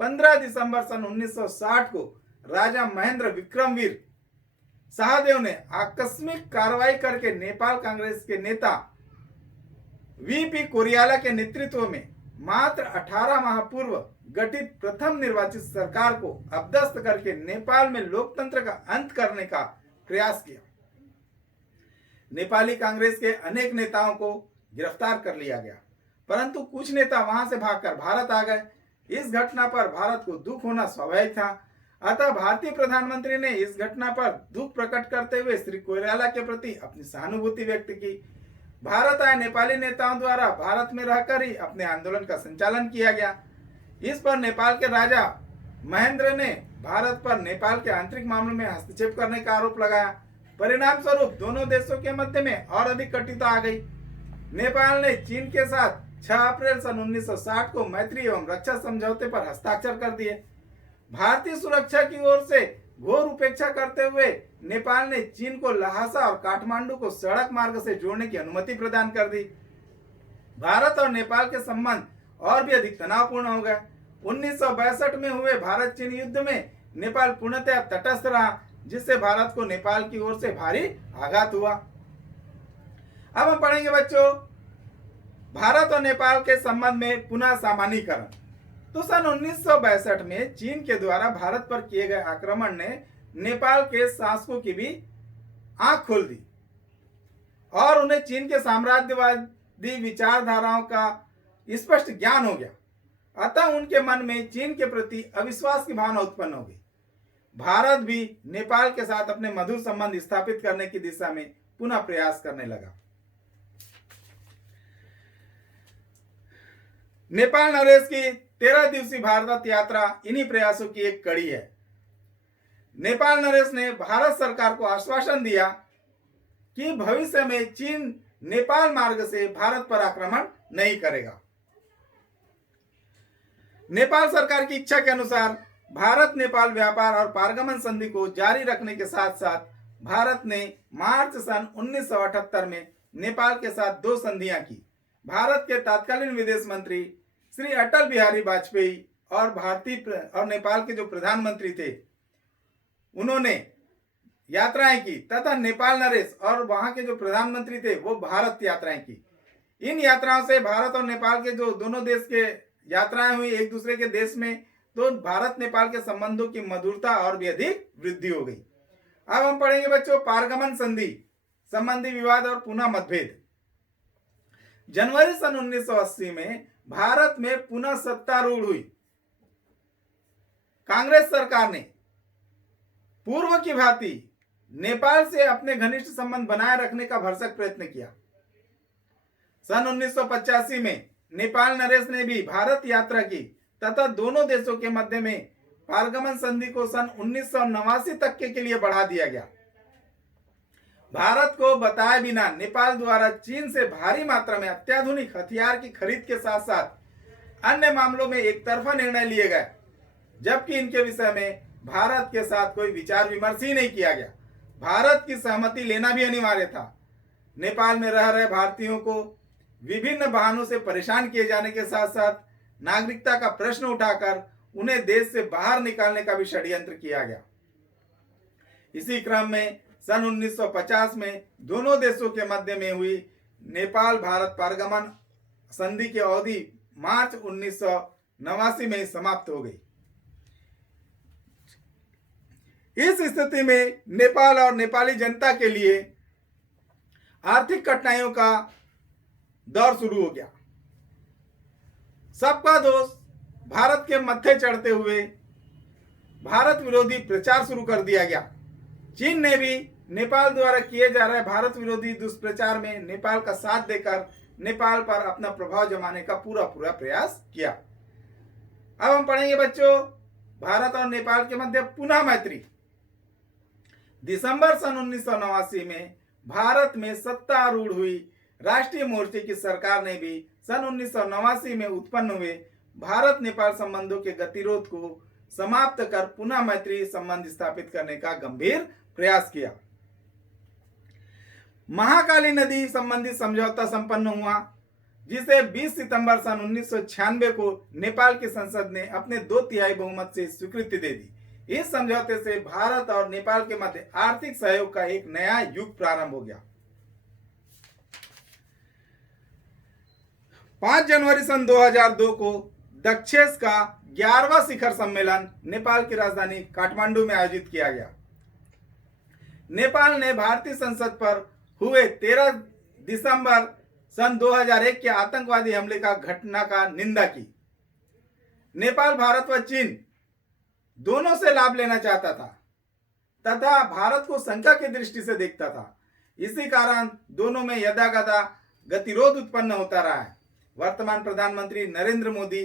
15 दिसंबर सन 1960 को राजा महेंद्र विक्रमवीर शाहदेव ने आकस्मिक कार्रवाई करके नेपाल कांग्रेस के नेता वीपी कोरियाला के नेतृत्व में मात्र 18 माह पूर्व गठित प्रथम निर्वाचित सरकार को अपदस्थ करके नेपाल में लोकतंत्र का अंत करने का प्रयास किया। नेपाली कांग्रेस के अनेक नेताओं को गिरफ्तार कर लिया गया, परंतु कुछ नेता वहां से भागकर भारत आ गए। इस घटना पर भारत को दुख होना स्वाभाविक था। अतः भारतीय प्रधानमंत्री ने इस घटना पर दुख प्रकट करते हुए श्री कोइराला के प्रति अपनी सहानुभूति व्यक्त की। भारत आए नेपाली नेताओं द्वारा भारत में रहकर ही अपने आंदोलन का संचालन किया गया। इस पर नेपाल के राजा महेंद्र ने भारत पर नेपाल के आंतरिक मामलों में हस्तक्षेप करने का आरोप लगाया। परिणाम स्वरूप दोनों देशों के मध्य में और अधिक कटुता आ गई। नेपाल ने चीन के साथ 6 अप्रैल सन 1960 को मैत्री एवं रक्षा समझौते पर हस्ताक्षर कर दिए। भारतीय सुरक्षा की ओर से घोर उपेक्षा करते हुए नेपाल ने चीन को लहासा और काठमांडू को सड़क मार्ग से जोड़ने की अनुमति प्रदान कर दी। भारत और नेपाल के संबंध और भी अधिक तनावपूर्ण हो गए। 1962 में हुए भारत चीन युद्ध में नेपाल पूर्णतः तटस्थ रहा, जिससे भारत को नेपाल की ओर से भारी आघात हुआ। अब हम पढ़ेंगे बच्चों भारत और नेपाल के संबंध में पुनः सामान्यीकरण। तो सन 1962 में चीन के द्वारा भारत पर किए गए आक्रमण ने नेपाल के शासकों की भी आंख खोल दी और उन्हें चीन के साम्राज्यवादी विचारधाराओं का स्पष्ट ज्ञान हो गया। अतः उनके मन में चीन के प्रति अविश्वास की भावना उत्पन्न हो गई। भारत भी नेपाल के साथ अपने मधुर संबंध स्थापित करने की दिशा में पुनः प्रयास करने लगा। नेपाल नरेश की 13 दिवसीय भारत यात्रा इन्हीं प्रयासों की एक कड़ी है। नेपाल नरेश ने भारत सरकार को आश्वासन दिया कि भविष्य में चीन नेपाल मार्ग से भारत पर आक्रमण नहीं करेगा। नेपाल सरकार की इच्छा के अनुसार भारत नेपाल व्यापार और पारगमन संधि को जारी रखने के साथ साथ भारत ने मार्च सन 1978 में नेपाल के साथ 2 संधियां की। भारत के तत्कालीन विदेश मंत्री श्री अटल बिहारी वाजपेयी और नेपाल के जो प्रधानमंत्री थे उन्होंने यात्राएं की तथा नेपाल नरेश और वहां के जो प्रधानमंत्री थे वो भारत यात्राएं की। इन यात्राओं से भारत और नेपाल के जो दोनों देश के यात्राएं हुई एक दूसरे के देश में, तो भारत नेपाल के संबंधों की मधुरता और भी अधिक वृद्धि हो गई। अब हम पढ़ेंगे बच्चों पारगमन संधि संबंधी विवाद और पुनः मतभेद। जनवरी सन 1980 में भारत में पुनः सत्तारूढ़ हुई कांग्रेस सरकार ने पूर्व की भांति नेपाल से अपने घनिष्ठ संबंध बनाए रखने का भरसक प्रयत्न किया। सन 1985 में नेपाल नरेश ने भी भारत यात्रा की तथा दोनों देशों के मध्य में पारगमन संधि को सन 1989 तक के लिए बढ़ा दिया गया। भारत को बताए बिना नेपाल द्वारा चीन से भारी मात्रा में अत्याधुनिक हथियार की खरीद के साथ साथ अन्य मामलों में एक तरफा निर्णय लिए गए, जबकि इनके विषय में भारत के साथ कोई विचार विमर्श ही नहीं किया गया। भारत की सहमति लेना भी अनिवार्य था। नेपाल में रह रहे भारतीयों को विभिन्न बहानों से परेशान किए जाने के साथ साथ नागरिकता का प्रश्न उठाकर उन्हें देश से बाहर निकालने का भी षड्यंत्र किया गया। इसी क्रम में सन 1950 में दोनों देशों के मध्य में हुई नेपाल भारत पारगमन संधि की अवधि मार्च 1989 में समाप्त हो गई। इस स्थिति में नेपाल और नेपाली जनता के लिए आर्थिक कठिनाइयों का दौर शुरू हो गया। सबका दोष भारत के मत्थे चढ़ते हुए भारत विरोधी प्रचार शुरू कर दिया गया। चीन ने भी नेपाल द्वारा किए जा रहे भारत विरोधी दुष्प्रचार में नेपाल का साथ देकर नेपाल पर अपना प्रभाव जमाने का पूरा प्रयास किया। अब हम पढ़ेंगे बच्चों, भारत और नेपाल के मध्य पुनः मैत्री। दिसंबर सन 1989 में भारत में सत्तारूढ़ हुई राष्ट्रीय मोर्चे की सरकार ने भी सन 1989 में उत्पन्न हुए भारत नेपाल संबंधों के गतिरोध को समाप्त कर पुनः मैत्री संबंध स्थापित करने का गंभीर प्रयास किया। महाकाली नदी संबंधी समझौता संपन्न हुआ, जिसे 20 सितंबर सन 1996 को नेपाल की संसद ने अपने 2/3 बहुमत से स्वीकृति दे दी। इस समझौते से भारत और नेपाल के मध्य आर्थिक सहयोग का एक नया युग प्रारंभ हो गया। 5 जनवरी सन 2002 को दक्षेस का 11वां शिखर सम्मेलन नेपाल की राजधानी काठमांडू में आयोजित किया गया। नेपाल ने भारतीय संसद पर हुए 13 दिसंबर सन 2001 के आतंकवादी हमले का घटना का निंदा की। नेपाल भारत व चीन दोनों से लाभ लेना चाहता था तथा भारत को शंका की दृष्टि से देखता था। इसी कारण दोनों में यदाकदा गतिरोध उत्पन्न होता रहा है। वर्तमान प्रधानमंत्री नरेंद्र मोदी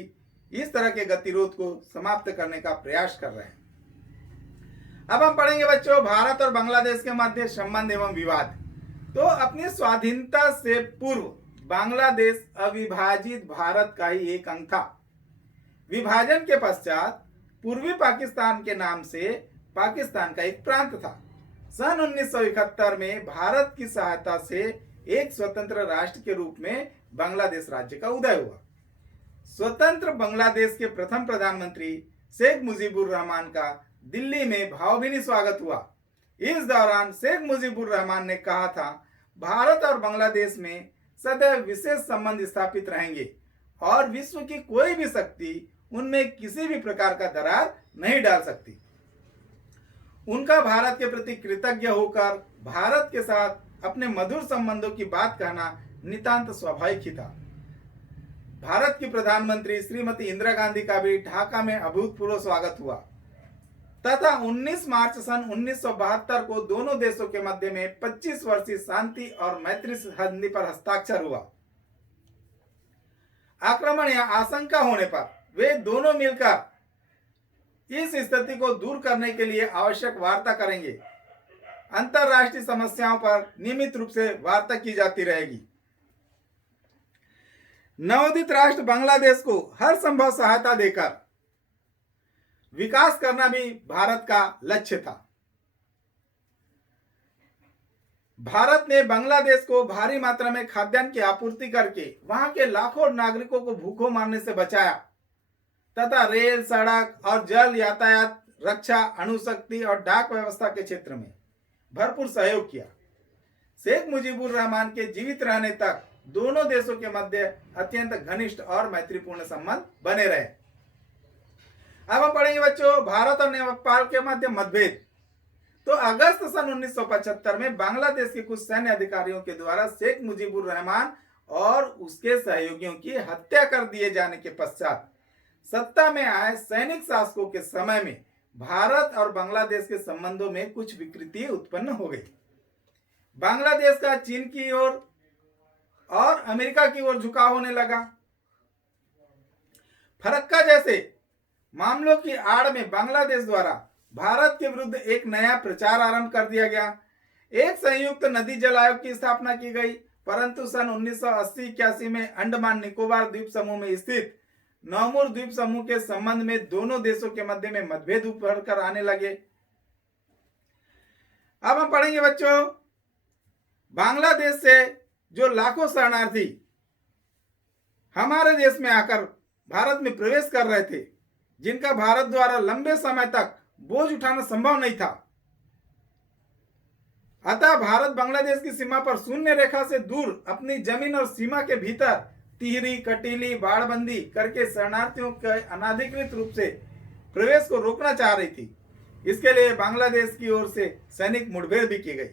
इस तरह के गतिरोध को समाप्त करने का प्रयास कर रहे हैं। अब हम पढ़ेंगे बच्चों, भारत और बांग्लादेश के मध्य संबंध एवं विवाद। तो अपनी स्वाधीनता से पूर्व बांग्लादेश अविभाजित भारत का ही एक अंग था। विभाजन के पश्चात पूर्वी पाकिस्तान के नाम से पाकिस्तान का एक प्रांत था। सन 1971 में भारत की सहायता से एक स्वतंत्र राष्ट्र के रूप में बांग्लादेश राज्य का उदय हुआ। स्वतंत्र बांग्लादेश के प्रथम प्रधानमंत्री शेख मुजीबुर रहमान का दिल्ली में भावभीनी स्वागत हुआ। इस दौरान शेख मुजीबुर रहमान ने कहा था, भारत और बांग्लादेश में सदैव विशेष संबंध स्थापित रहेंगे और विश्व की कोई भी शक्ति उनमें किसी भी प्रकार का दरार नहीं डाल सकती। उनका भारत के प्रति कृतज्ञ होकर भारत के साथ अपने मधुर संबंधों की बात कहना नितांत स्वाभाविक ही था। भारत की प्रधानमंत्री श्रीमती इंदिरा गांधी का भी ढाका में अभूतपूर्व स्वागत हुआ तथा 19 मार्च सन 1972 को दोनों देशों के मध्य में 25 वर्षीय शांति और मैत्री संधि पर हस्ताक्षर हुआ। आक्रमण या आशंका होने पर वे दोनों मिलकर इस स्थिति को दूर करने के लिए आवश्यक वार्ता करेंगे। अंतरराष्ट्रीय समस्याओं पर नियमित रूप से वार्ता की जाती रहेगी। नवोदित राष्ट्र बांग्लादेश को हर संभव सहायता देकर विकास करना भी भारत का लक्ष्य था। भारत ने बांग्लादेश को भारी मात्रा में खाद्यान्न की आपूर्ति करके वहां के लाखों नागरिकों को भूखों मारने से बचाया तथा रेल, सड़क और जल यातायात, रक्षा, अणुशक्ति और डाक व्यवस्था के क्षेत्र में भरपूर सहयोग किया। शेख मुजीबुर रहमान के जीवित रहने तक दोनों देशों के मध्य अत्यंत घनिष्ठ और मैत्रीपूर्ण संबंध बने रहे। अब हम पढ़ेंगे बच्चों, भारत और नेपाल के मध्य मतभेद। तो अगस्त सन 1975 में बांग्लादेश के कुछ सैन्य अधिकारियों के द्वारा शेख मुजीबुर रहमान और उसके सहयोगियों की हत्या कर दिए जाने के पश्चात सत्ता में आए सैनिक शासकों के समय में भारत और बांग्लादेश के संबंधों में कुछ विकृति उत्पन्न हो गई। बांग्लादेश का चीन की ओर और अमेरिका की ओर झुकाव होने लगा। फरक्का जैसे मामलों की आड़ में बांग्लादेश द्वारा भारत के विरुद्ध एक नया प्रचार आरंभ कर दिया गया। एक संयुक्त नदी जल आयोग की स्थापना की गई, परंतु सन 1980-81 में अंडमान निकोबार द्वीप समूह में स्थित नौमुर द्वीप समूह के संबंध में दोनों देशों के मध्य में मतभेद उभर कर आने लगे। अब हम पढ़ेंगे बच्चों, बांग्लादेश से जो लाखों शरणार्थी हमारे देश में आकर भारत में प्रवेश कर रहे थे, जिनका भारत द्वारा लंबे समय तक बोझ उठाना संभव नहीं था। अतः भारत बांग्लादेश की सीमा पर शून्य रेखा से दूर अपनी जमीन और सीमा के भीतर तिहरी कटीली बाड़बंदी करके शरणार्थियों के अनाधिकृत रूप से प्रवेश को रोकना चाह रही थी। इसके लिए बांग्लादेश की ओर से सैनिक मुठभेड़ भी की गई।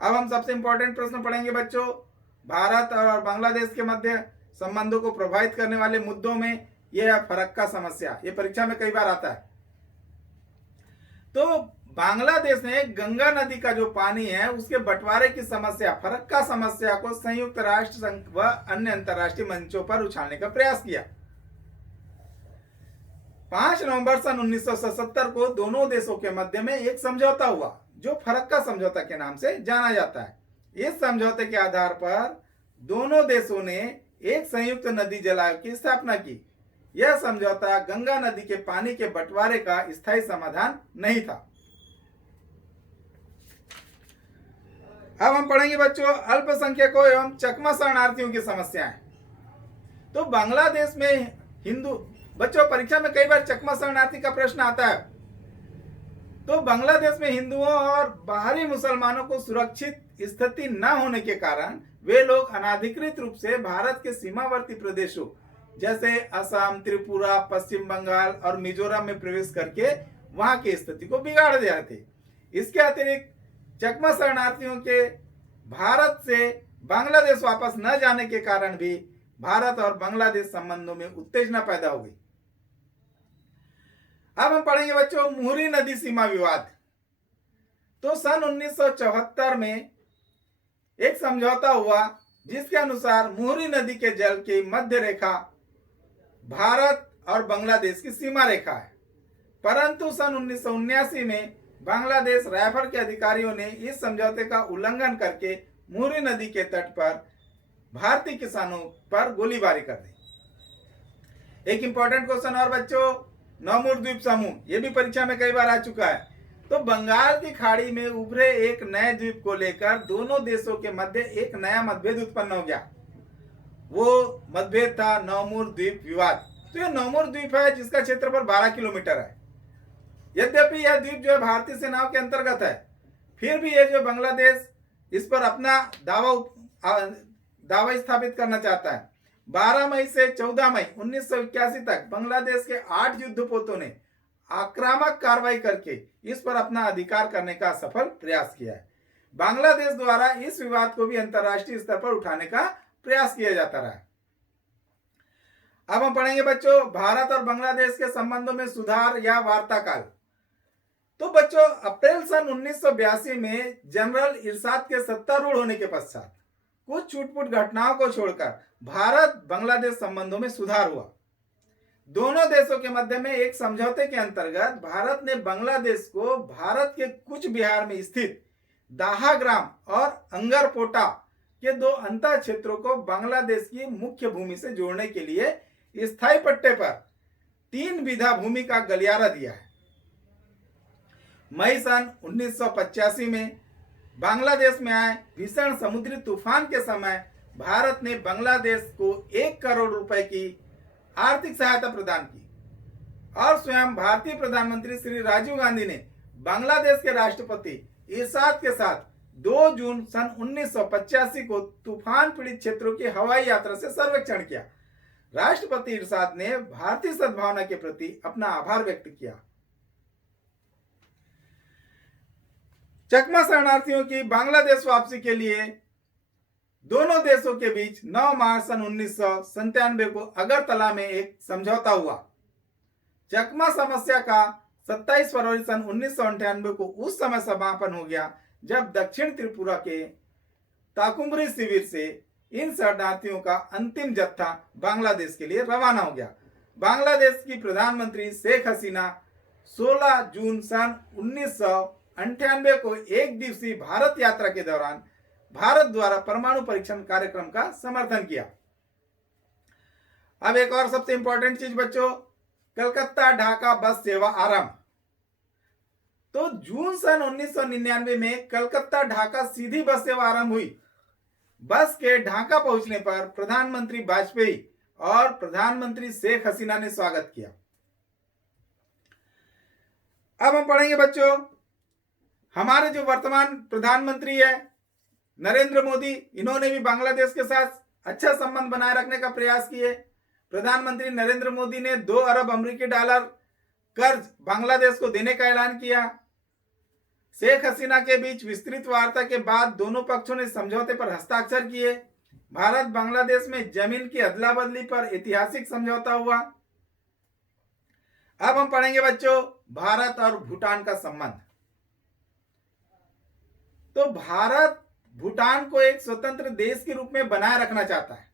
अब हम सबसे इंपॉर्टेंट प्रश्न पढ़ेंगे बच्चों। भारत और बांग्लादेश के मध्य संबंधों को प्रभावित करने वाले मुद्दों में यह फरक्का समस्या, ये परीक्षा में कई बार आता है। तो बांग्लादेश ने गंगा नदी का जो पानी है उसके बंटवारे की समस्या, फरक्का समस्या को संयुक्त राष्ट्र संघ व अन्य अंतर्राष्ट्रीय मंचों पर उछालने का प्रयास किया। 5 नवंबर सन 1977 को दोनों देशों के मध्य में एक समझौता हुआ जो फरक्का समझौता के नाम से जाना जाता है। इस समझौते के आधार पर दोनों देशों ने एक संयुक्त नदी जल आयोग की स्थापना की। यह समझौता गंगा नदी के पानी के बंटवारे का स्थायी समाधान नहीं था। अब हम पढ़ेंगे बच्चों अल्पसंख्यकों एवं चकमा शरणार्थियों की समस्याएं। तो बांग्लादेश में हिंदू, बच्चों परीक्षा में कई बार चकमा शरणार्थी का प्रश्न आता है। तो बांग्लादेश में हिंदुओं और बाहरी मुसलमानों को सुरक्षित स्थिति न होने के कारण वे लोग अनाधिकृत रूप से भारत के सीमावर्ती प्रदेशों जैसे असम, त्रिपुरा, पश्चिम बंगाल और मिजोरम में प्रवेश करके वहां की स्थिति को बिगाड़ दे रहे थे। इसके अतिरिक्त चकमा शरणार्थियों के भारत से बांग्लादेश वापस न जाने के कारण भी भारत और बांग्लादेश संबंधों में उत्तेजना पैदा हो गई। अब हम पढ़ेंगे बच्चों मुहुरी नदी सीमा विवाद। तो सन 1974 में एक समझौता हुआ जिसके अनुसार मुहुरी नदी के जल की मध्य रेखा भारत और बांग्लादेश की सीमा रेखा है। परंतु सन 1979 में बांग्लादेश रायफल के अधिकारियों ने इस समझौते का उल्लंघन करके मुहुरी नदी के तट पर भारतीय किसानों पर गोलीबारी कर दी। एक इंपॉर्टेंट क्वेश्चन और बच्चों, नौमुर द्वीप समूह, ये भी परीक्षा में कई बार आ चुका है। तो बंगाल की खाड़ी में उभरे एक नए द्वीप को लेकर दोनों देशों के मध्य एक नया मतभेद उत्पन्न हो गया। वो मतभेद था नौमुर द्वीप विवाद। तो ये नौमुर द्वीप है जिसका क्षेत्रफल 12 किलोमीटर है। यद्यपि यह द्वीप जो है भारतीय सेनाओं के अंतर्गत है, फिर भी ये जो बांग्लादेश इस पर अपना दावा स्थापित करना चाहता है। 12 मई से 14 मई 1981 तक बांग्लादेश के 8 युद्धपोतों ने आक्रामक कार्रवाई करके इस पर अपना अधिकार करने का सफल प्रयास किया है। बांग्लादेश द्वारा इस विवाद को भी अंतर्राष्ट्रीय स्तर पर उठाने का प्रयास किया जाता रहा है। अब हम पढ़ेंगे बच्चों भारत और बांग्लादेश के संबंधों में सुधार या वार्ताकाल। तो बच्चों अप्रैल सन 1982 में जनरल इरशाद के सत्तारूढ़ होने के पश्चात कुछ छूटपुट घटनाओं को छोड़कर भारत बांग्लादेश संबंधों में सुधार हुआ। दोनों देशों के मध्य में एक समझौते के अंतर्गत भारत ने बांग्लादेश को भारत के कुछ बिहार में स्थित दाहाग्राम और अंगरपोटा के 2 अंतर क्षेत्रों को बांग्लादेश की मुख्य भूमि से जोड़ने के लिए स्थायी पट्टे पर 3 बीघा भूमि का गलियारा दिया है। मई सन 1985 में बांग्लादेश में आए भीषण समुद्री तूफान के समय भारत ने बांग्लादेश को 1 करोड़ रुपए की आर्थिक सहायता प्रदान की और स्वयं भारतीय प्रधानमंत्री श्री राजीव गांधी ने बांग्लादेश के राष्ट्रपति इरशाद के साथ 2 जून सन 1985 को तूफान पीड़ित क्षेत्रों की हवाई यात्रा से सर्वेक्षण किया। राष्ट्रपति इरशाद ने भारतीय सद्भावना के प्रति अपना आभार व्यक्त किया। चकमा शरणार्थियों की बांग्लादेश वापसी के लिए दोनों देशों के बीच 9 मार्च सन 1997 को अगरतला में एक समझौता हुआ। चकमा समस्या का 27 फरवरी सन 1998 को उस समय समापन हो गया जब दक्षिण त्रिपुरा के ताकुम्बरी शिविर से इन शरणार्थियों का अंतिम जत्था बांग्लादेश के लिए रवाना हो गया। बांग्लादेश की प्रधानमंत्री शेख हसीना 16 जून सन 1998 को एक दिवसीय भारत यात्रा के दौरान भारत द्वारा परमाणु परीक्षण कार्यक्रम का समर्थन किया। अब एक और सबसे इंपॉर्टेंट चीज बच्चों, कलकत्ता ढाका बस सेवा आरंभ। तो जून सन 1999 में कलकत्ता ढाका सीधी बस सेवा आरंभ हुई। बस के ढाका पहुंचने पर प्रधानमंत्री वाजपेयी और प्रधानमंत्री शेख हसीना ने स्वागत किया। अब हम पढ़ेंगे बच्चों, हमारे जो वर्तमान प्रधानमंत्री है नरेंद्र मोदी, इन्होंने भी बांग्लादेश के साथ अच्छा संबंध बनाए रखने का प्रयास किए। प्रधानमंत्री नरेंद्र मोदी ने 2 अरब अमेरिकी डॉलर कर्ज बांग्लादेश को देने का ऐलान किया। शेख हसीना के बीच विस्तृत वार्ता के बाद दोनों पक्षों ने समझौते पर हस्ताक्षर किए। भारत बांग्लादेश में जमीन की अदला बदली पर ऐतिहासिक समझौता हुआ। अब हम पढ़ेंगे बच्चों भारत और भूटान का संबंध। तो भारत भूटान को एक स्वतंत्र देश के रूप में बनाए रखना चाहता है।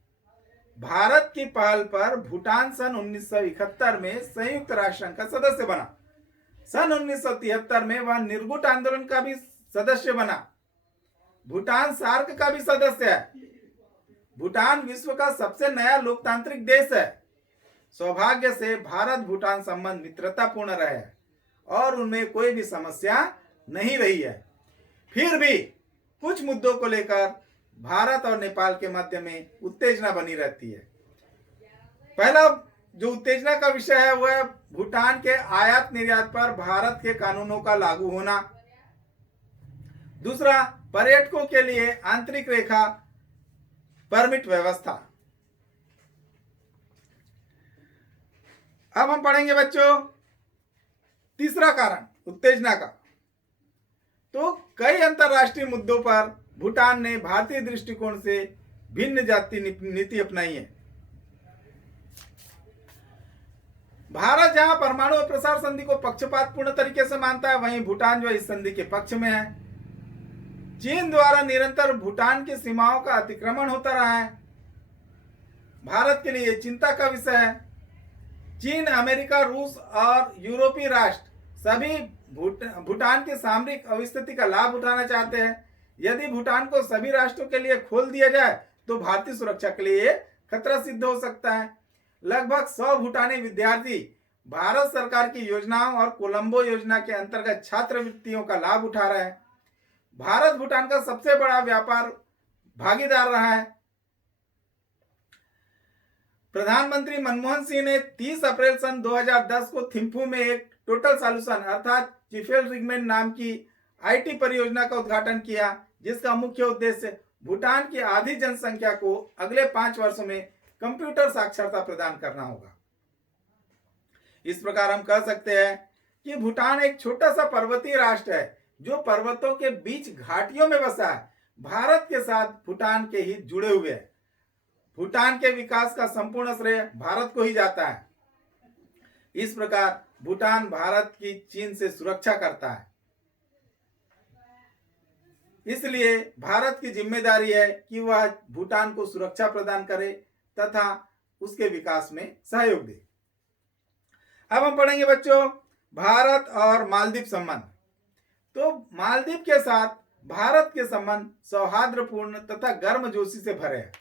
भारत की पहल पर भूटान सन 1971 में संयुक्त राष्ट्र संघ का सदस्य बना। सन 1973 में वह निर्गुट आंदोलन का भी सदस्य बना। भूटान सार्क का भी सदस्य है। भूटान विश्व का सबसे नया लोकतांत्रिक देश है। सौभाग्य से भारत भूटान संबंध मित्रतापूर्ण रहे और उनमें कोई भी समस्या नहीं रही है। फिर भी कुछ मुद्दों को लेकर भारत और नेपाल के मध्य में उत्तेजना बनी रहती है। पहला जो उत्तेजना का विषय है वह भूटान के आयात निर्यात पर भारत के कानूनों का लागू होना। दूसरा, पर्यटकों के लिए आंतरिक रेखा परमिट व्यवस्था। अब हम पढ़ेंगे बच्चों तीसरा कारण उत्तेजना का। तो कई अंतरराष्ट्रीय मुद्दों पर भूटान ने भारतीय दृष्टिकोण से भिन्न जाति नीति अपनाई है। भारत जहां परमाणु प्रसार संधि को पक्षपातपूर्ण तरीके से मानता है, वहीं भूटान जो इस संधि के पक्ष में है। चीन द्वारा निरंतर भूटान की सीमाओं का अतिक्रमण होता रहा है। भारत के लिए चिंता का विषय है। चीन, अमेरिका, रूस और यूरोपीय राष्ट्र सभी भूटान की सामरिक अवस्थिति का लाभ उठाना चाहते हैं। यदि भूटान को सभी राष्ट्रों के लिए खोल दिया जाए तो भारतीय सुरक्षा के लिए खतरा सिद्ध हो सकता है। लगभग 100 भूटानी विद्यार्थी भारत सरकार की योजनाओं और कोलंबो योजना के अंतर्गत छात्रवृत्तियों का लाभ उठा रहे हैं। भारत भूटान का सबसे बड़ा व्यापार भागीदार रहा है। प्रधानमंत्री मनमोहन सिंह ने 30 अप्रैल सन 2010 को थिम्फू में एक टोटल सॉल्यूशन अर्थात चिफेल रिगमेंट नाम की आईटी परियोजना का उद्घाटन किया, जिसका मुख्य उद्देश्य भूटान की आधी जनसंख्या को अगले 5 वर्षों में कंप्यूटर साक्षरता प्रदान करना होगा। इस प्रकार हम कह सकते हैं कि भूटान एक छोटा सा पर्वतीय राष्ट्र है जो पर्वतों के बीच घाटियों में बसा है। भारत के साथ भूटान के हित जुड़े हुए हैं। भूटान के विकास का संपूर्ण श्रेय भारत को ही जाता है। इस प्रकार भूटान भारत की चीन से सुरक्षा करता है। इसलिए भारत की जिम्मेदारी है कि वह भूटान को सुरक्षा प्रदान करे तथा उसके विकास में सहयोग दे। अब हम पढ़ेंगे बच्चों भारत और मालदीव संबंध। तो मालदीव के साथ भारत के संबंध सौहार्दपूर्ण तथा गर्मजोशी से भरे हैं।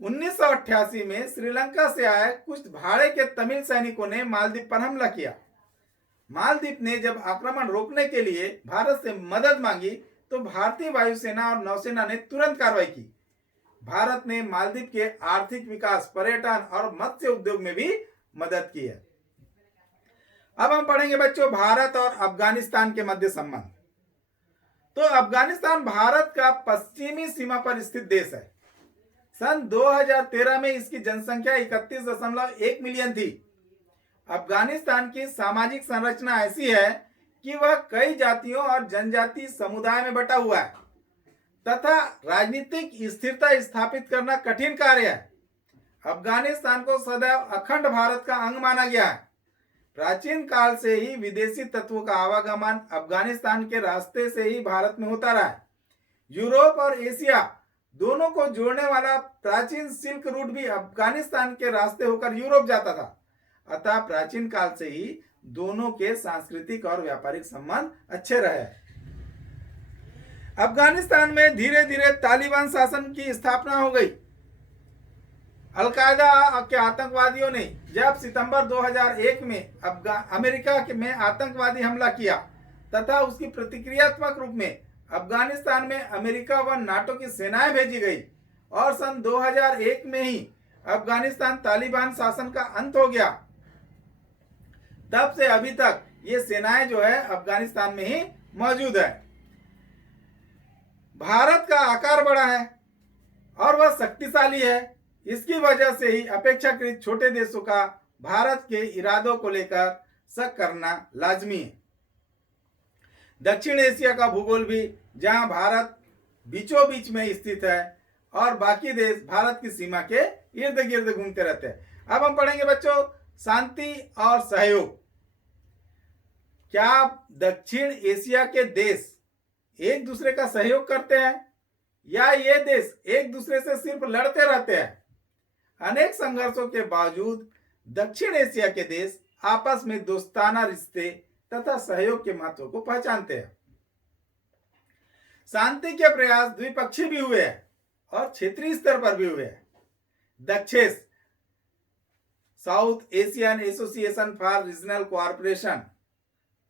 1988 में श्रीलंका से आए कुछ भाड़े के तमिल सैनिकों ने मालदीव पर हमला किया। मालदीव ने जब आक्रमण रोकने के लिए भारत से मदद मांगी तो भारतीय वायुसेना और नौसेना ने तुरंत कार्रवाई की। भारत ने मालदीव के आर्थिक विकास, पर्यटन और मत्स्य उद्योग में भी मदद की है। अब हम पढ़ेंगे बच्चों भारत और अफगानिस्तान के मध्य संबंध। तो अफगानिस्तान भारत का पश्चिमी सीमा पर स्थित देश है। सन 2013 में इसकी जनसंख्या 31.1 मिलियन थी। अफगानिस्तान की सामाजिक संरचना ऐसी है कि वह कई जातियों और जनजातीय समुदाय में बटा हुआ है तथा राजनीतिक स्थिरता स्थापित करना कठिन कार्य है। अफगानिस्तान को सदैव अखंड भारत का अंग माना गया है। प्राचीन काल से ही विदेशी तत्वों का आवागमन अफगानिस्तान के रास्ते से ही भारत में होता रहा है। यूरोप और एशिया दोनों को जोड़ने वाला प्राचीन सिल्क रूट भी अफगानिस्तान के रास्ते होकर यूरोप जाता था। अतः प्राचीन काल से ही दोनों के सांस्कृतिक और व्यापारिक संबंध अच्छे रहे। अफगानिस्तान में धीरे धीरे तालिबान शासन की स्थापना हो गई। अलकायदा के आतंकवादियों ने जब सितंबर 2001 में अमेरिका में आतंकवादी हमला किया तथा उसकी प्रतिक्रियात्मक रूप में अफगानिस्तान में अमेरिका व नाटो की सेनाएं भेजी गई और सन 2001 में ही अफगानिस्तान तालिबान शासन का अंत हो गया। तब से अभी तक ये सेनाएं जो है अफगानिस्तान में ही मौजूद है। भारत का आकार बड़ा है और वह शक्तिशाली है। इसकी वजह से ही अपेक्षाकृत छोटे देशों का भारत के इरादों को लेकर शक करना लाजमी है। दक्षिण एशिया का भूगोल भी, जहां भारत बीचों बीच में स्थित है और बाकी देश भारत की सीमा के इर्द गिर्द घूमते रहते हैं। अब हम पढ़ेंगे बच्चों शांति और सहयोग। क्या दक्षिण एशिया के देश एक दूसरे का सहयोग करते हैं या ये देश एक दूसरे से सिर्फ लड़ते रहते हैं? अनेक संघर्षों के बावजूद दक्षिण एशिया के देश आपस में दोस्ताना रिश्ते तथा सहयोग के महत्व को पहचानते हैं। शांति के प्रयास द्विपक्षीय भी हुए हैं और क्षेत्रीय स्तर पर भी हुए हैं। दक्षेस South Asian Association for Regional Cooperation,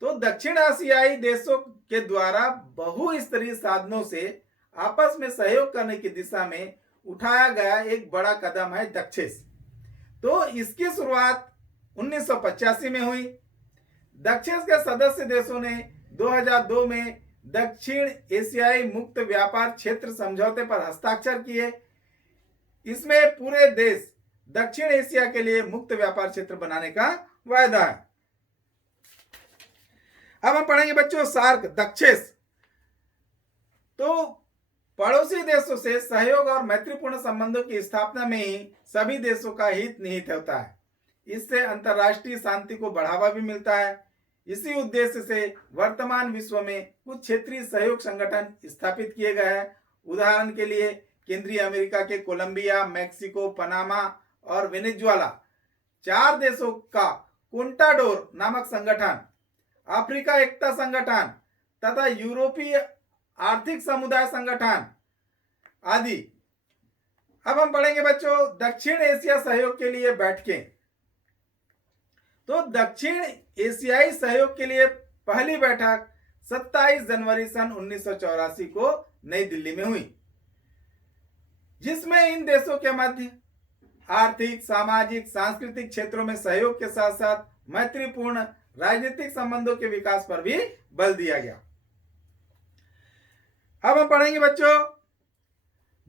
तो दक्षिण एशियाई देशों के द्वारा बहुस्तरीय साधनों से आपस में सहयोग करने की दिशा में उठाया गया एक बड़ा कदम है दक्षेस। तो इसकी शुरुआत 1985 में हुई। दक्षेस के सदस्य देशों ने 2002 में दक्षिण एशियाई मुक्त व्यापार क्षेत्र समझौते पर हस्ताक्षर किए। इसमें पूरे देश दक्षिण एशिया के लिए मुक्त व्यापार क्षेत्र बनाने का वायदा है। अब हम पढ़ेंगे बच्चों सार्क दक्षेस। तो पड़ोसी देशों से सहयोग और मैत्रीपूर्ण संबंधों की स्थापना में ही सभी देशों का हित निहित होता है। इससे अंतर्राष्ट्रीय शांति को बढ़ावा भी मिलता है। इसी उद्देश्य से वर्तमान विश्व में कुछ क्षेत्रीय सहयोग संगठन स्थापित किए गए हैं। उदाहरण के लिए केंद्रीय अमेरिका के कोलंबिया, मैक्सिको, पनामा और वेनेजुएला 4 देशों का कोंटाडोर नामक संगठन, अफ्रीका एकता संगठन तथा यूरोपीय आर्थिक समुदाय संगठन आदि। अब हम पढ़ेंगे बच्चों दक्षिण एशिया सहयोग के लिए बैठकें। तो दक्षिण एशियाई सहयोग के लिए पहली बैठक 27 जनवरी सन 1984 को नई दिल्ली में हुई, जिसमें इन देशों के मध्य आर्थिक, सामाजिक, सांस्कृतिक क्षेत्रों में सहयोग के साथ साथ मैत्रीपूर्ण राजनीतिक संबंधों के विकास पर भी बल दिया गया। अब हम पढ़ेंगे बच्चों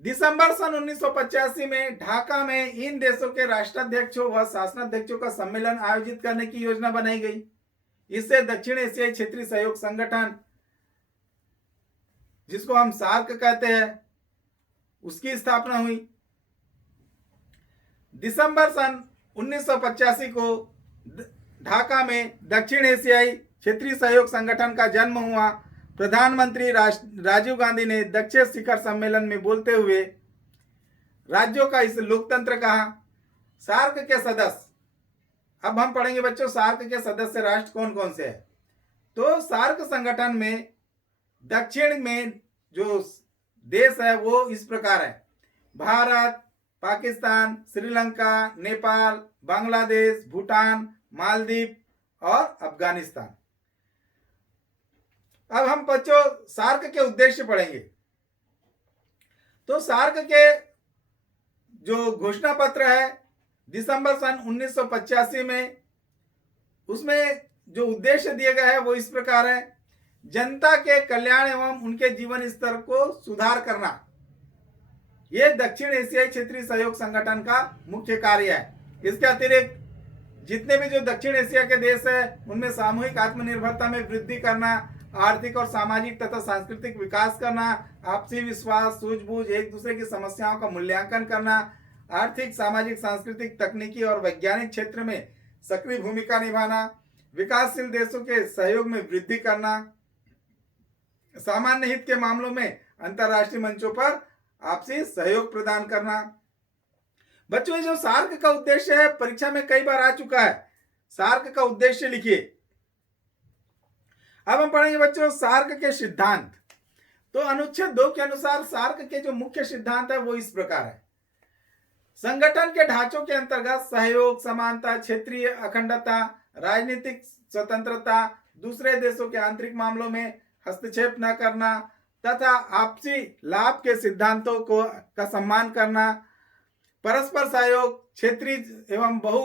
दिसंबर सन 1985 में ढाका में इन देशों के राष्ट्राध्यक्षों व शासनाध्यक्षों का सम्मेलन आयोजित करने की योजना बनाई गई। इससे दक्षिण एशियाई क्षेत्रीय सहयोग संगठन, जिसको हम सार्क कहते हैं, उसकी स्थापना हुई। दिसंबर सन 1985 को ढाका में दक्षिण एशियाई क्षेत्रीय सहयोग संगठन का जन्म हुआ। प्रधानमंत्री राजीव गांधी ने दक्षिण शिखर सम्मेलन में बोलते हुए राज्यों का इस लोकतंत्र कहा। सार्क के सदस्य, अब हम पढ़ेंगे बच्चों सार्क के सदस्य राष्ट्र कौन कौन से हैं। तो सार्क संगठन में दक्षिण में जो देश है वो इस प्रकार है: भारत, पाकिस्तान, श्रीलंका, नेपाल, बांग्लादेश, भूटान, मालदीव और अफगानिस्तान। अब हम बच्चों सार्क के उद्देश्य पढ़ेंगे। तो सार्क के जो घोषणा पत्र है दिसंबर सन 1985 में, उसमें जो उद्देश्य दिए गए हैं वो इस प्रकार है: जनता के कल्याण एवं उनके जीवन स्तर को सुधार करना। यह दक्षिण एशियाई क्षेत्रीय सहयोग संगठन का मुख्य कार्य है। इसके अतिरिक्त जितने भी जो दक्षिण एशिया के देश है उनमें सामूहिक आत्मनिर्भरता में वृद्धि करना, आर्थिक और सामाजिक तथा सांस्कृतिक विकास करना, आपसी विश्वास, सूझबूझ, एक दूसरे की समस्याओं का मूल्यांकन करना, आर्थिक, सामाजिक, सांस्कृतिक, तकनीकी और वैज्ञानिक क्षेत्र में सक्रिय भूमिका निभाना, विकासशील देशों के सहयोग में वृद्धि करना, सामान्य हित के मामलों में अंतर्राष्ट्रीय मंचों पर आपसी सहयोग प्रदान करना। बच्चों जो सार्क का उद्देश्य है परीक्षा में कई बार आ चुका है। सार्क का उद्देश्य लिखिए। अब हम पढ़ेंगे बच्चों सार्क के सिद्धांत। तो अनुच्छेद 2 के अनुसार सार्क के जो मुख्य सिद्धांत है वो इस प्रकार है: संगठन के ढांचों के अंतर्गत सहयोग, समानता, क्षेत्रीय अखंडता, राजनीतिक स्वतंत्रता, दूसरे देशों के आंतरिक मामलों में हस्तक्षेप न करना तथा आपसी लाभ के सिद्धांतों का सम्मान करना, परस्पर सहयोग, क्षेत्रीय एवं बहु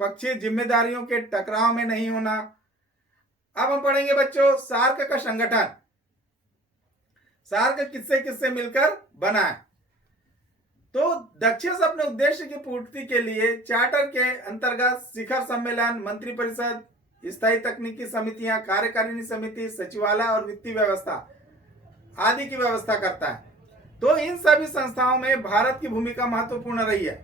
पक्षीय जिम्मेदारियों के टकराव में नहीं होना। अब हम पढ़ेंगे बच्चों सार्क का संगठन। सार्क किससे किससे मिलकर बना है? तो दक्षिण अपने उद्देश्य की पूर्ति के लिए चार्टर के अंतर्गत शिखर सम्मेलन, मंत्रिपरिषद, स्थायी तकनीकी समितियां, कार्यकारिणी समिति, सचिवालय और वित्तीय व्यवस्था आदि की व्यवस्था करता है। तो इन सभी संस्थाओं में भारत की भूमिका महत्वपूर्ण रही है।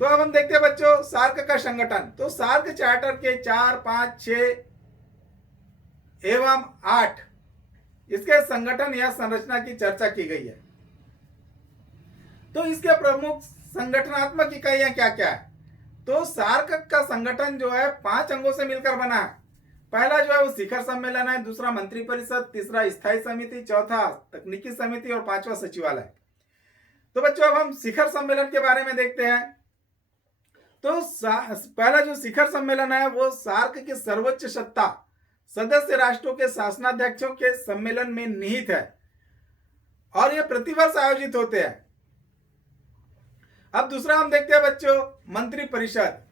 तो अब हम देखते हैं बच्चों सार्क का संगठन। तो सार्क चार्टर के 4, 5, 6 एवं 8 इसके संगठन या संरचना की चर्चा की गई है। तो इसके प्रमुख संगठनात्मक इकाइयां क्या क्या है? तो सार्क का संगठन जो है 5 अंगों से मिलकर बना है। पहला जो है वो शिखर सम्मेलन है, दूसरा मंत्रिपरिषद, तीसरा स्थायी समिति, चौथा तकनीकी समिति और 5वां सचिवालय। तो बच्चों अब हम शिखर सम्मेलन के बारे में देखते हैं। तो पहला जो शिखर सम्मेलन है वो सार्क की सर्वोच्च सत्ता सदस्य राष्ट्रों के शासनाध्यक्षों के सम्मेलन में निहित है और ये प्रतिवर्ष आयोजित होते हैं। अब दूसरा हम देखते हैं बच्चों मंत्रिपरिषद।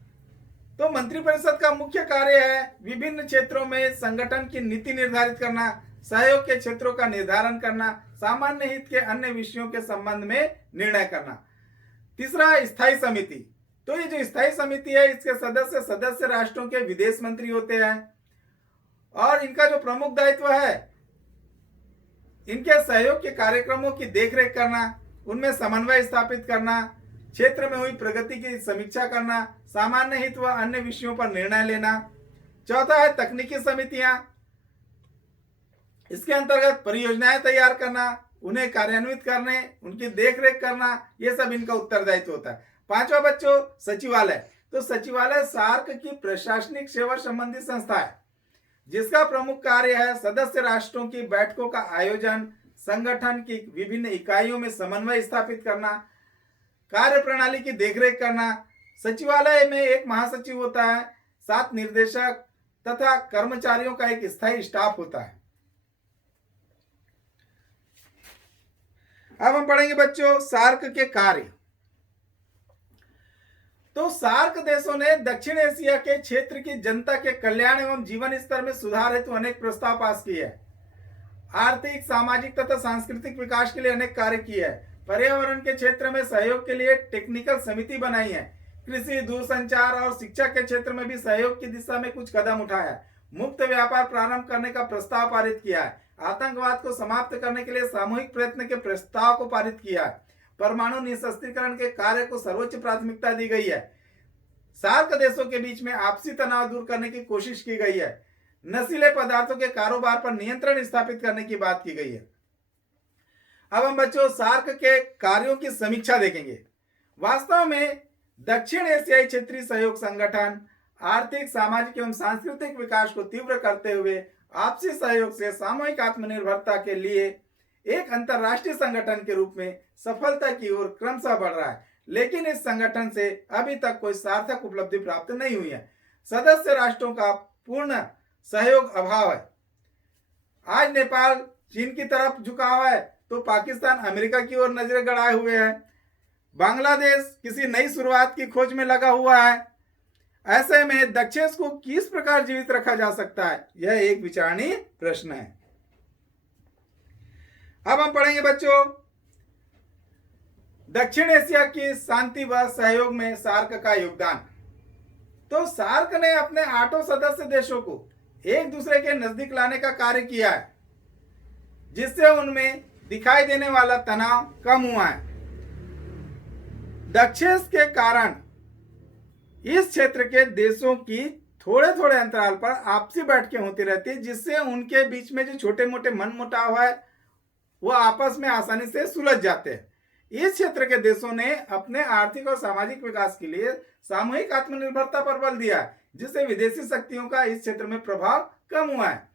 तो मंत्रिपरिषद का मुख्य कार्य है विभिन्न क्षेत्रों में संगठन की नीति निर्धारित करना, सहयोग के क्षेत्रों का निर्धारण करना, सामान्य हित के अन्य विषयों के संबंध में निर्णय करना। तीसरा स्थायी समिति। तो ये जो स्थायी समिति है इसके सदस्य राष्ट्रों के विदेश मंत्री होते हैं और इनका जो प्रमुख दायित्व है इनके सहयोग के कार्यक्रमों की देखरेख करना, उनमें समन्वय स्थापित करना, क्षेत्र में हुई प्रगति की समीक्षा करना, सामान्य हित व अन्य विषयों पर निर्णय लेना। चौथा है तकनीकी समितियां। इसके अंतर्गत परियोजनाएं तैयार करना, उन्हें कार्यान्वित करने, उनकी देखरेख करना, ये सब इनका उत्तरदायित्व होता है। 5वां बच्चों सचिवालय। तो सचिवालय सार्क की प्रशासनिक सेवा संबंधी संस्था है जिसका प्रमुख कार्य है सदस्य राष्ट्रों की बैठकों का आयोजन, संगठन की विभिन्न इकाइयों में समन्वय स्थापित करना, कार्य प्रणाली की देखरेख करना। सचिवालय में एक महासचिव होता है, 7 निर्देशक तथा कर्मचारियों का एक स्थायी स्टाफ होता है। अब हम पढ़ेंगे बच्चों सार्क के कार्य। तो सार्क देशों ने दक्षिण एशिया के क्षेत्र की जनता के कल्याण एवं जीवन स्तर में सुधार हेतु अनेक प्रस्ताव पास किए हैं। आर्थिक, सामाजिक तथा सांस्कृतिक विकास के लिए अनेक कार्य किए हैं। पर्यावरण के क्षेत्र में सहयोग के लिए टेक्निकल समिति बनाई है। कृषि, दूरसंचार और शिक्षा के क्षेत्र में भी सहयोग की दिशा में कुछ कदम उठाया है। मुक्त व्यापार प्रारंभ करने का प्रस्ताव पारित किया है। आतंकवाद को समाप्त करने के लिए सामूहिक प्रयत्न के प्रस्ताव को पारित किया है। परमाणु निशस्त्रीकरण के कार्य को सर्वोच्च प्राथमिकता दी गई है। सार्क देशों के बीच में आपसी तनाव दूर करने की कोशिश की गई है। नशीले पदार्थों के कारोबार पर नियंत्रण स्थापित करने की बात की गई है। अब हम बच्चों सार्क के कार्यों की समीक्षा देखेंगे। वास्तव में दक्षिण एशियाई क्षेत्रीय सहयोग संगठन आर्थिक, सामाजिक एवं सांस्कृतिक विकास को तीव्र करते हुए आपसी सहयोग से सामूहिक आत्मनिर्भरता के लिए एक अंतर्राष्ट्रीय संगठन के रूप में सफलता की ओर क्रमशः बढ़ रहा है। लेकिन इस संगठन से अभी तक कोई सार्थक उपलब्धि प्राप्त नहीं हुई है। सदस्य राष्ट्रों का पूर्ण सहयोग अभाव है। आज नेपाल चीन की तरफ झुका हुआ है तो पाकिस्तान अमेरिका की ओर नजरें गड़ाए हुए है। बांग्लादेश किसी नई शुरुआत की खोज में लगा हुआ है। ऐसे में दक्षिण को किस प्रकार जीवित रखा जा सकता है, यह एक विचारणीय प्रश्न है। अब हम पढ़ेंगे बच्चों दक्षिण एशिया की शांति व सहयोग में सार्क का योगदान। तो सार्क ने अपने 8 सदस्य देशों को एक दूसरे के नजदीक लाने का कार्य किया है जिससे उनमें दिखाई देने वाला तनाव कम हुआ है। दक्षिण के कारण इस क्षेत्र के देशों की थोड़े थोड़े अंतराल पर आपसी बैठकें होती रहती है जिससे उनके बीच में जो छोटे मोटे मनमुटाव है वो आपस में आसानी से सुलझ जाते हैं। इस क्षेत्र के देशों ने अपने आर्थिक और सामाजिक विकास के लिए सामूहिक आत्मनिर्भरता पर बल दिया है जिससे विदेशी शक्तियों का इस क्षेत्र में प्रभाव कम हुआ है।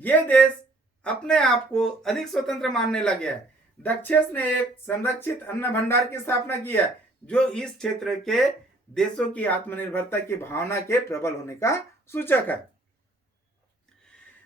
ये देश अपने आप को अधिक स्वतंत्र मानने लगे हैं। दक्षिण ने एक संरक्षित अन्न भंडार की स्थापना की है जो इस क्षेत्र के देशों की आत्मनिर्भरता की भावना के प्रबल होने का सूचक है।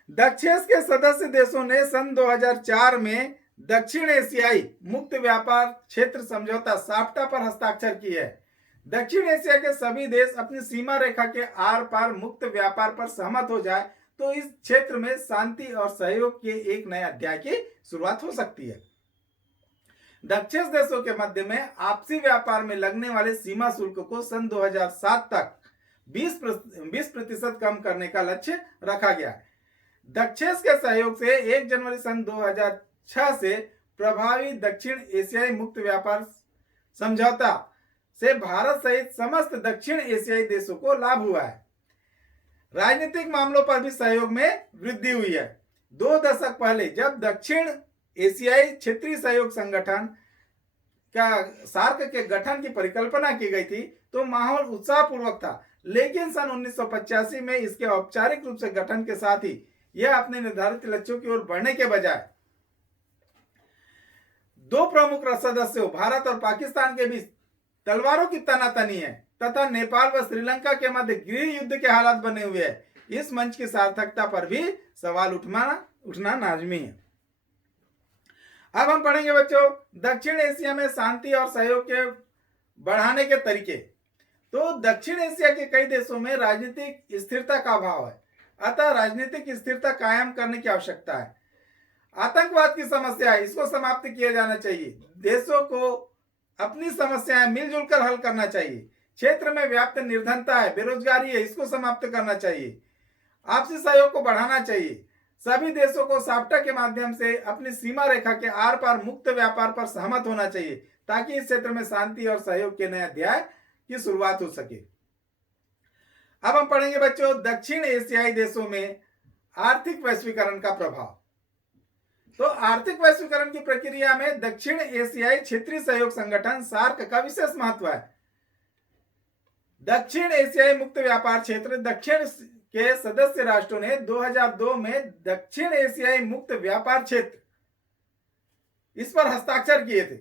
दक्षिण के सदस्य देशों ने सन 2004 में दक्षिण एशियाई मुक्त व्यापार क्षेत्र समझौता साफ्टा पर हस्ताक्षर किए है। दक्षिण एशिया के सभी देश अपनी सीमा रेखा के आर पार मुक्त व्यापार पर सहमत हो जाए तो इस क्षेत्र में शांति और सहयोग के एक नए अध्याय की शुरुआत हो सकती है। दक्षिण देशों के मध्य में आपसी व्यापार में लगने वाले सीमा शुल्क को सन 2007 तक 20% कम करने का लक्ष्य रखा गया है। दक्षिण के सहयोग से 1 जनवरी सन 2006 से प्रभावी दक्षिण एशियाई मुक्त व्यापार समझौता से भारत सहित समस्त दक्षिण एशियाई देशों को लाभ हुआ है। राजनीतिक मामलों पर भी सहयोग में वृद्धि हुई है। 2 दशक पहले जब दक्षिण एशियाई क्षेत्रीय सहयोग संगठन का सार्क के गठन की परिकल्पना की गई थी तो माहौल उत्साहपूर्वक था, लेकिन सन 1985 में इसके औपचारिक रूप से गठन के साथ ही यह अपने निर्धारित लक्ष्यों की ओर बढ़ने के बजाय 2 प्रमुख सदस्यों भारत और पाकिस्तान के बीच तलवारों की तनातनी है तथा नेपाल व श्रीलंका के मध्य गृह युद्ध के हालात बने हुए हैं। इस मंच की सार्थकता पर भी सवाल उठना लाजमी है। अब हम पढ़ेंगे बच्चों दक्षिण एशिया में शांति और सहयोग के बढ़ाने के तरीके। तो दक्षिण एशिया के कई देशों में राजनीतिक स्थिरता का अभाव है, अतः राजनीतिक स्थिरता कायम करने की आवश्यकता है। आतंकवाद की समस्या है, इसको समाप्त किया जाना चाहिए। देशों को अपनी समस्याएं मिलजुल कर हल करना चाहिए। क्षेत्र में व्याप्त निर्धनता है, बेरोजगारी है, इसको समाप्त करना चाहिए। आपसी सहयोग को बढ़ाना चाहिए। सभी देशों को साफ्टा के माध्यम से अपनी सीमा रेखा के आर पार मुक्त व्यापार पर सहमत होना चाहिए ताकि इस क्षेत्र में शांति और सहयोग के नए अध्याय की शुरुआत हो सके। अब हम पढ़ेंगे बच्चों दक्षिण एशियाई देशों में आर्थिक वैश्वीकरण का प्रभाव। तो आर्थिक वैश्वीकरण की प्रक्रिया में दक्षिण एशियाई क्षेत्रीय सहयोग संगठन सार्क का विशेष महत्व है। दक्षिण एशियाई मुक्त व्यापार क्षेत्र दक्षिण के सदस्य राष्ट्रों ने 2002 में दक्षिण एशियाई मुक्त व्यापार क्षेत्र इस पर हस्ताक्षर किए थे।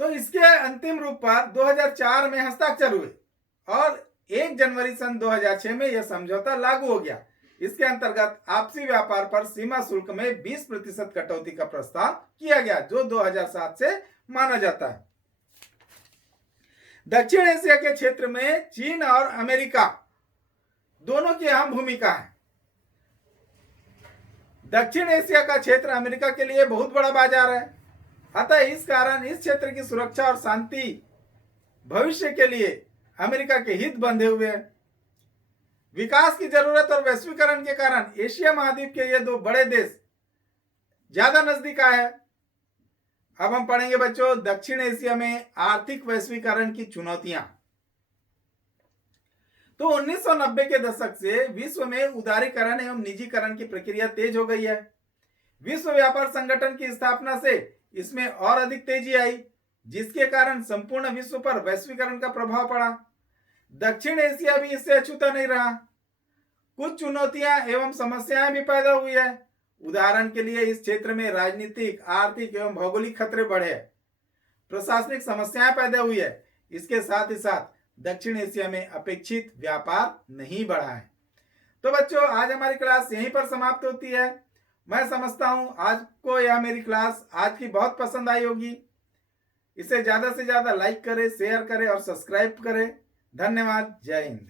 तो इसके अंतिम रूप पर 2004 में हस्ताक्षर हुए और 1 जनवरी सन 2006 में यह समझौता लागू हो गया। इसके अंतर्गत आपसी व्यापार पर सीमा शुल्क में 20% कटौती का प्रस्ताव किया गया जो 2007 से माना जाता है। दक्षिण एशिया के क्षेत्र में चीन और अमेरिका दोनों की अहम भूमिका है। दक्षिण एशिया का क्षेत्र अमेरिका के लिए बहुत बड़ा बाजार है, अतः इस कारण इस क्षेत्र की सुरक्षा और शांति भविष्य के लिए अमेरिका के हित बंधे हुए हैं। विकास की जरूरत और वैश्वीकरण के कारण एशिया महाद्वीप के ये 2 बड़े देश ज्यादा नजदीक आए हैं। अब हम पढ़ेंगे बच्चों दक्षिण एशिया में आर्थिक वैश्वीकरण की चुनौतियां। तो 1990 के दशक से विश्व में उदारीकरण एवं निजीकरण की प्रक्रिया तेज हो गई है। विश्व व्यापार संगठन की स्थापना से इसमें और अधिक तेजी आई, जिसके कारण संपूर्ण विश्व पर वैश्वीकरण का प्रभाव पड़ा। दक्षिण एशिया भी इससे अछूता नहीं रहा। कुछ चुनौतियां एवं समस्याएं भी पैदा हुई है। उदाहरण के लिए इस क्षेत्र में राजनीतिक, आर्थिक एवं भौगोलिक खतरे बढ़े, प्रशासनिक समस्याएं पैदा हुई है। इसके साथ ही साथ दक्षिण एशिया में अपेक्षित व्यापार नहीं बढ़ा है। तो बच्चों आज हमारी क्लास यहीं पर समाप्त होती है। मैं समझता हूं आज को यह मेरी क्लास आज की बहुत पसंद आई होगी। इसे ज्यादा से ज्यादा लाइक करें, शेयर करें और सब्सक्राइब करें। धन्यवाद। जय हिंद।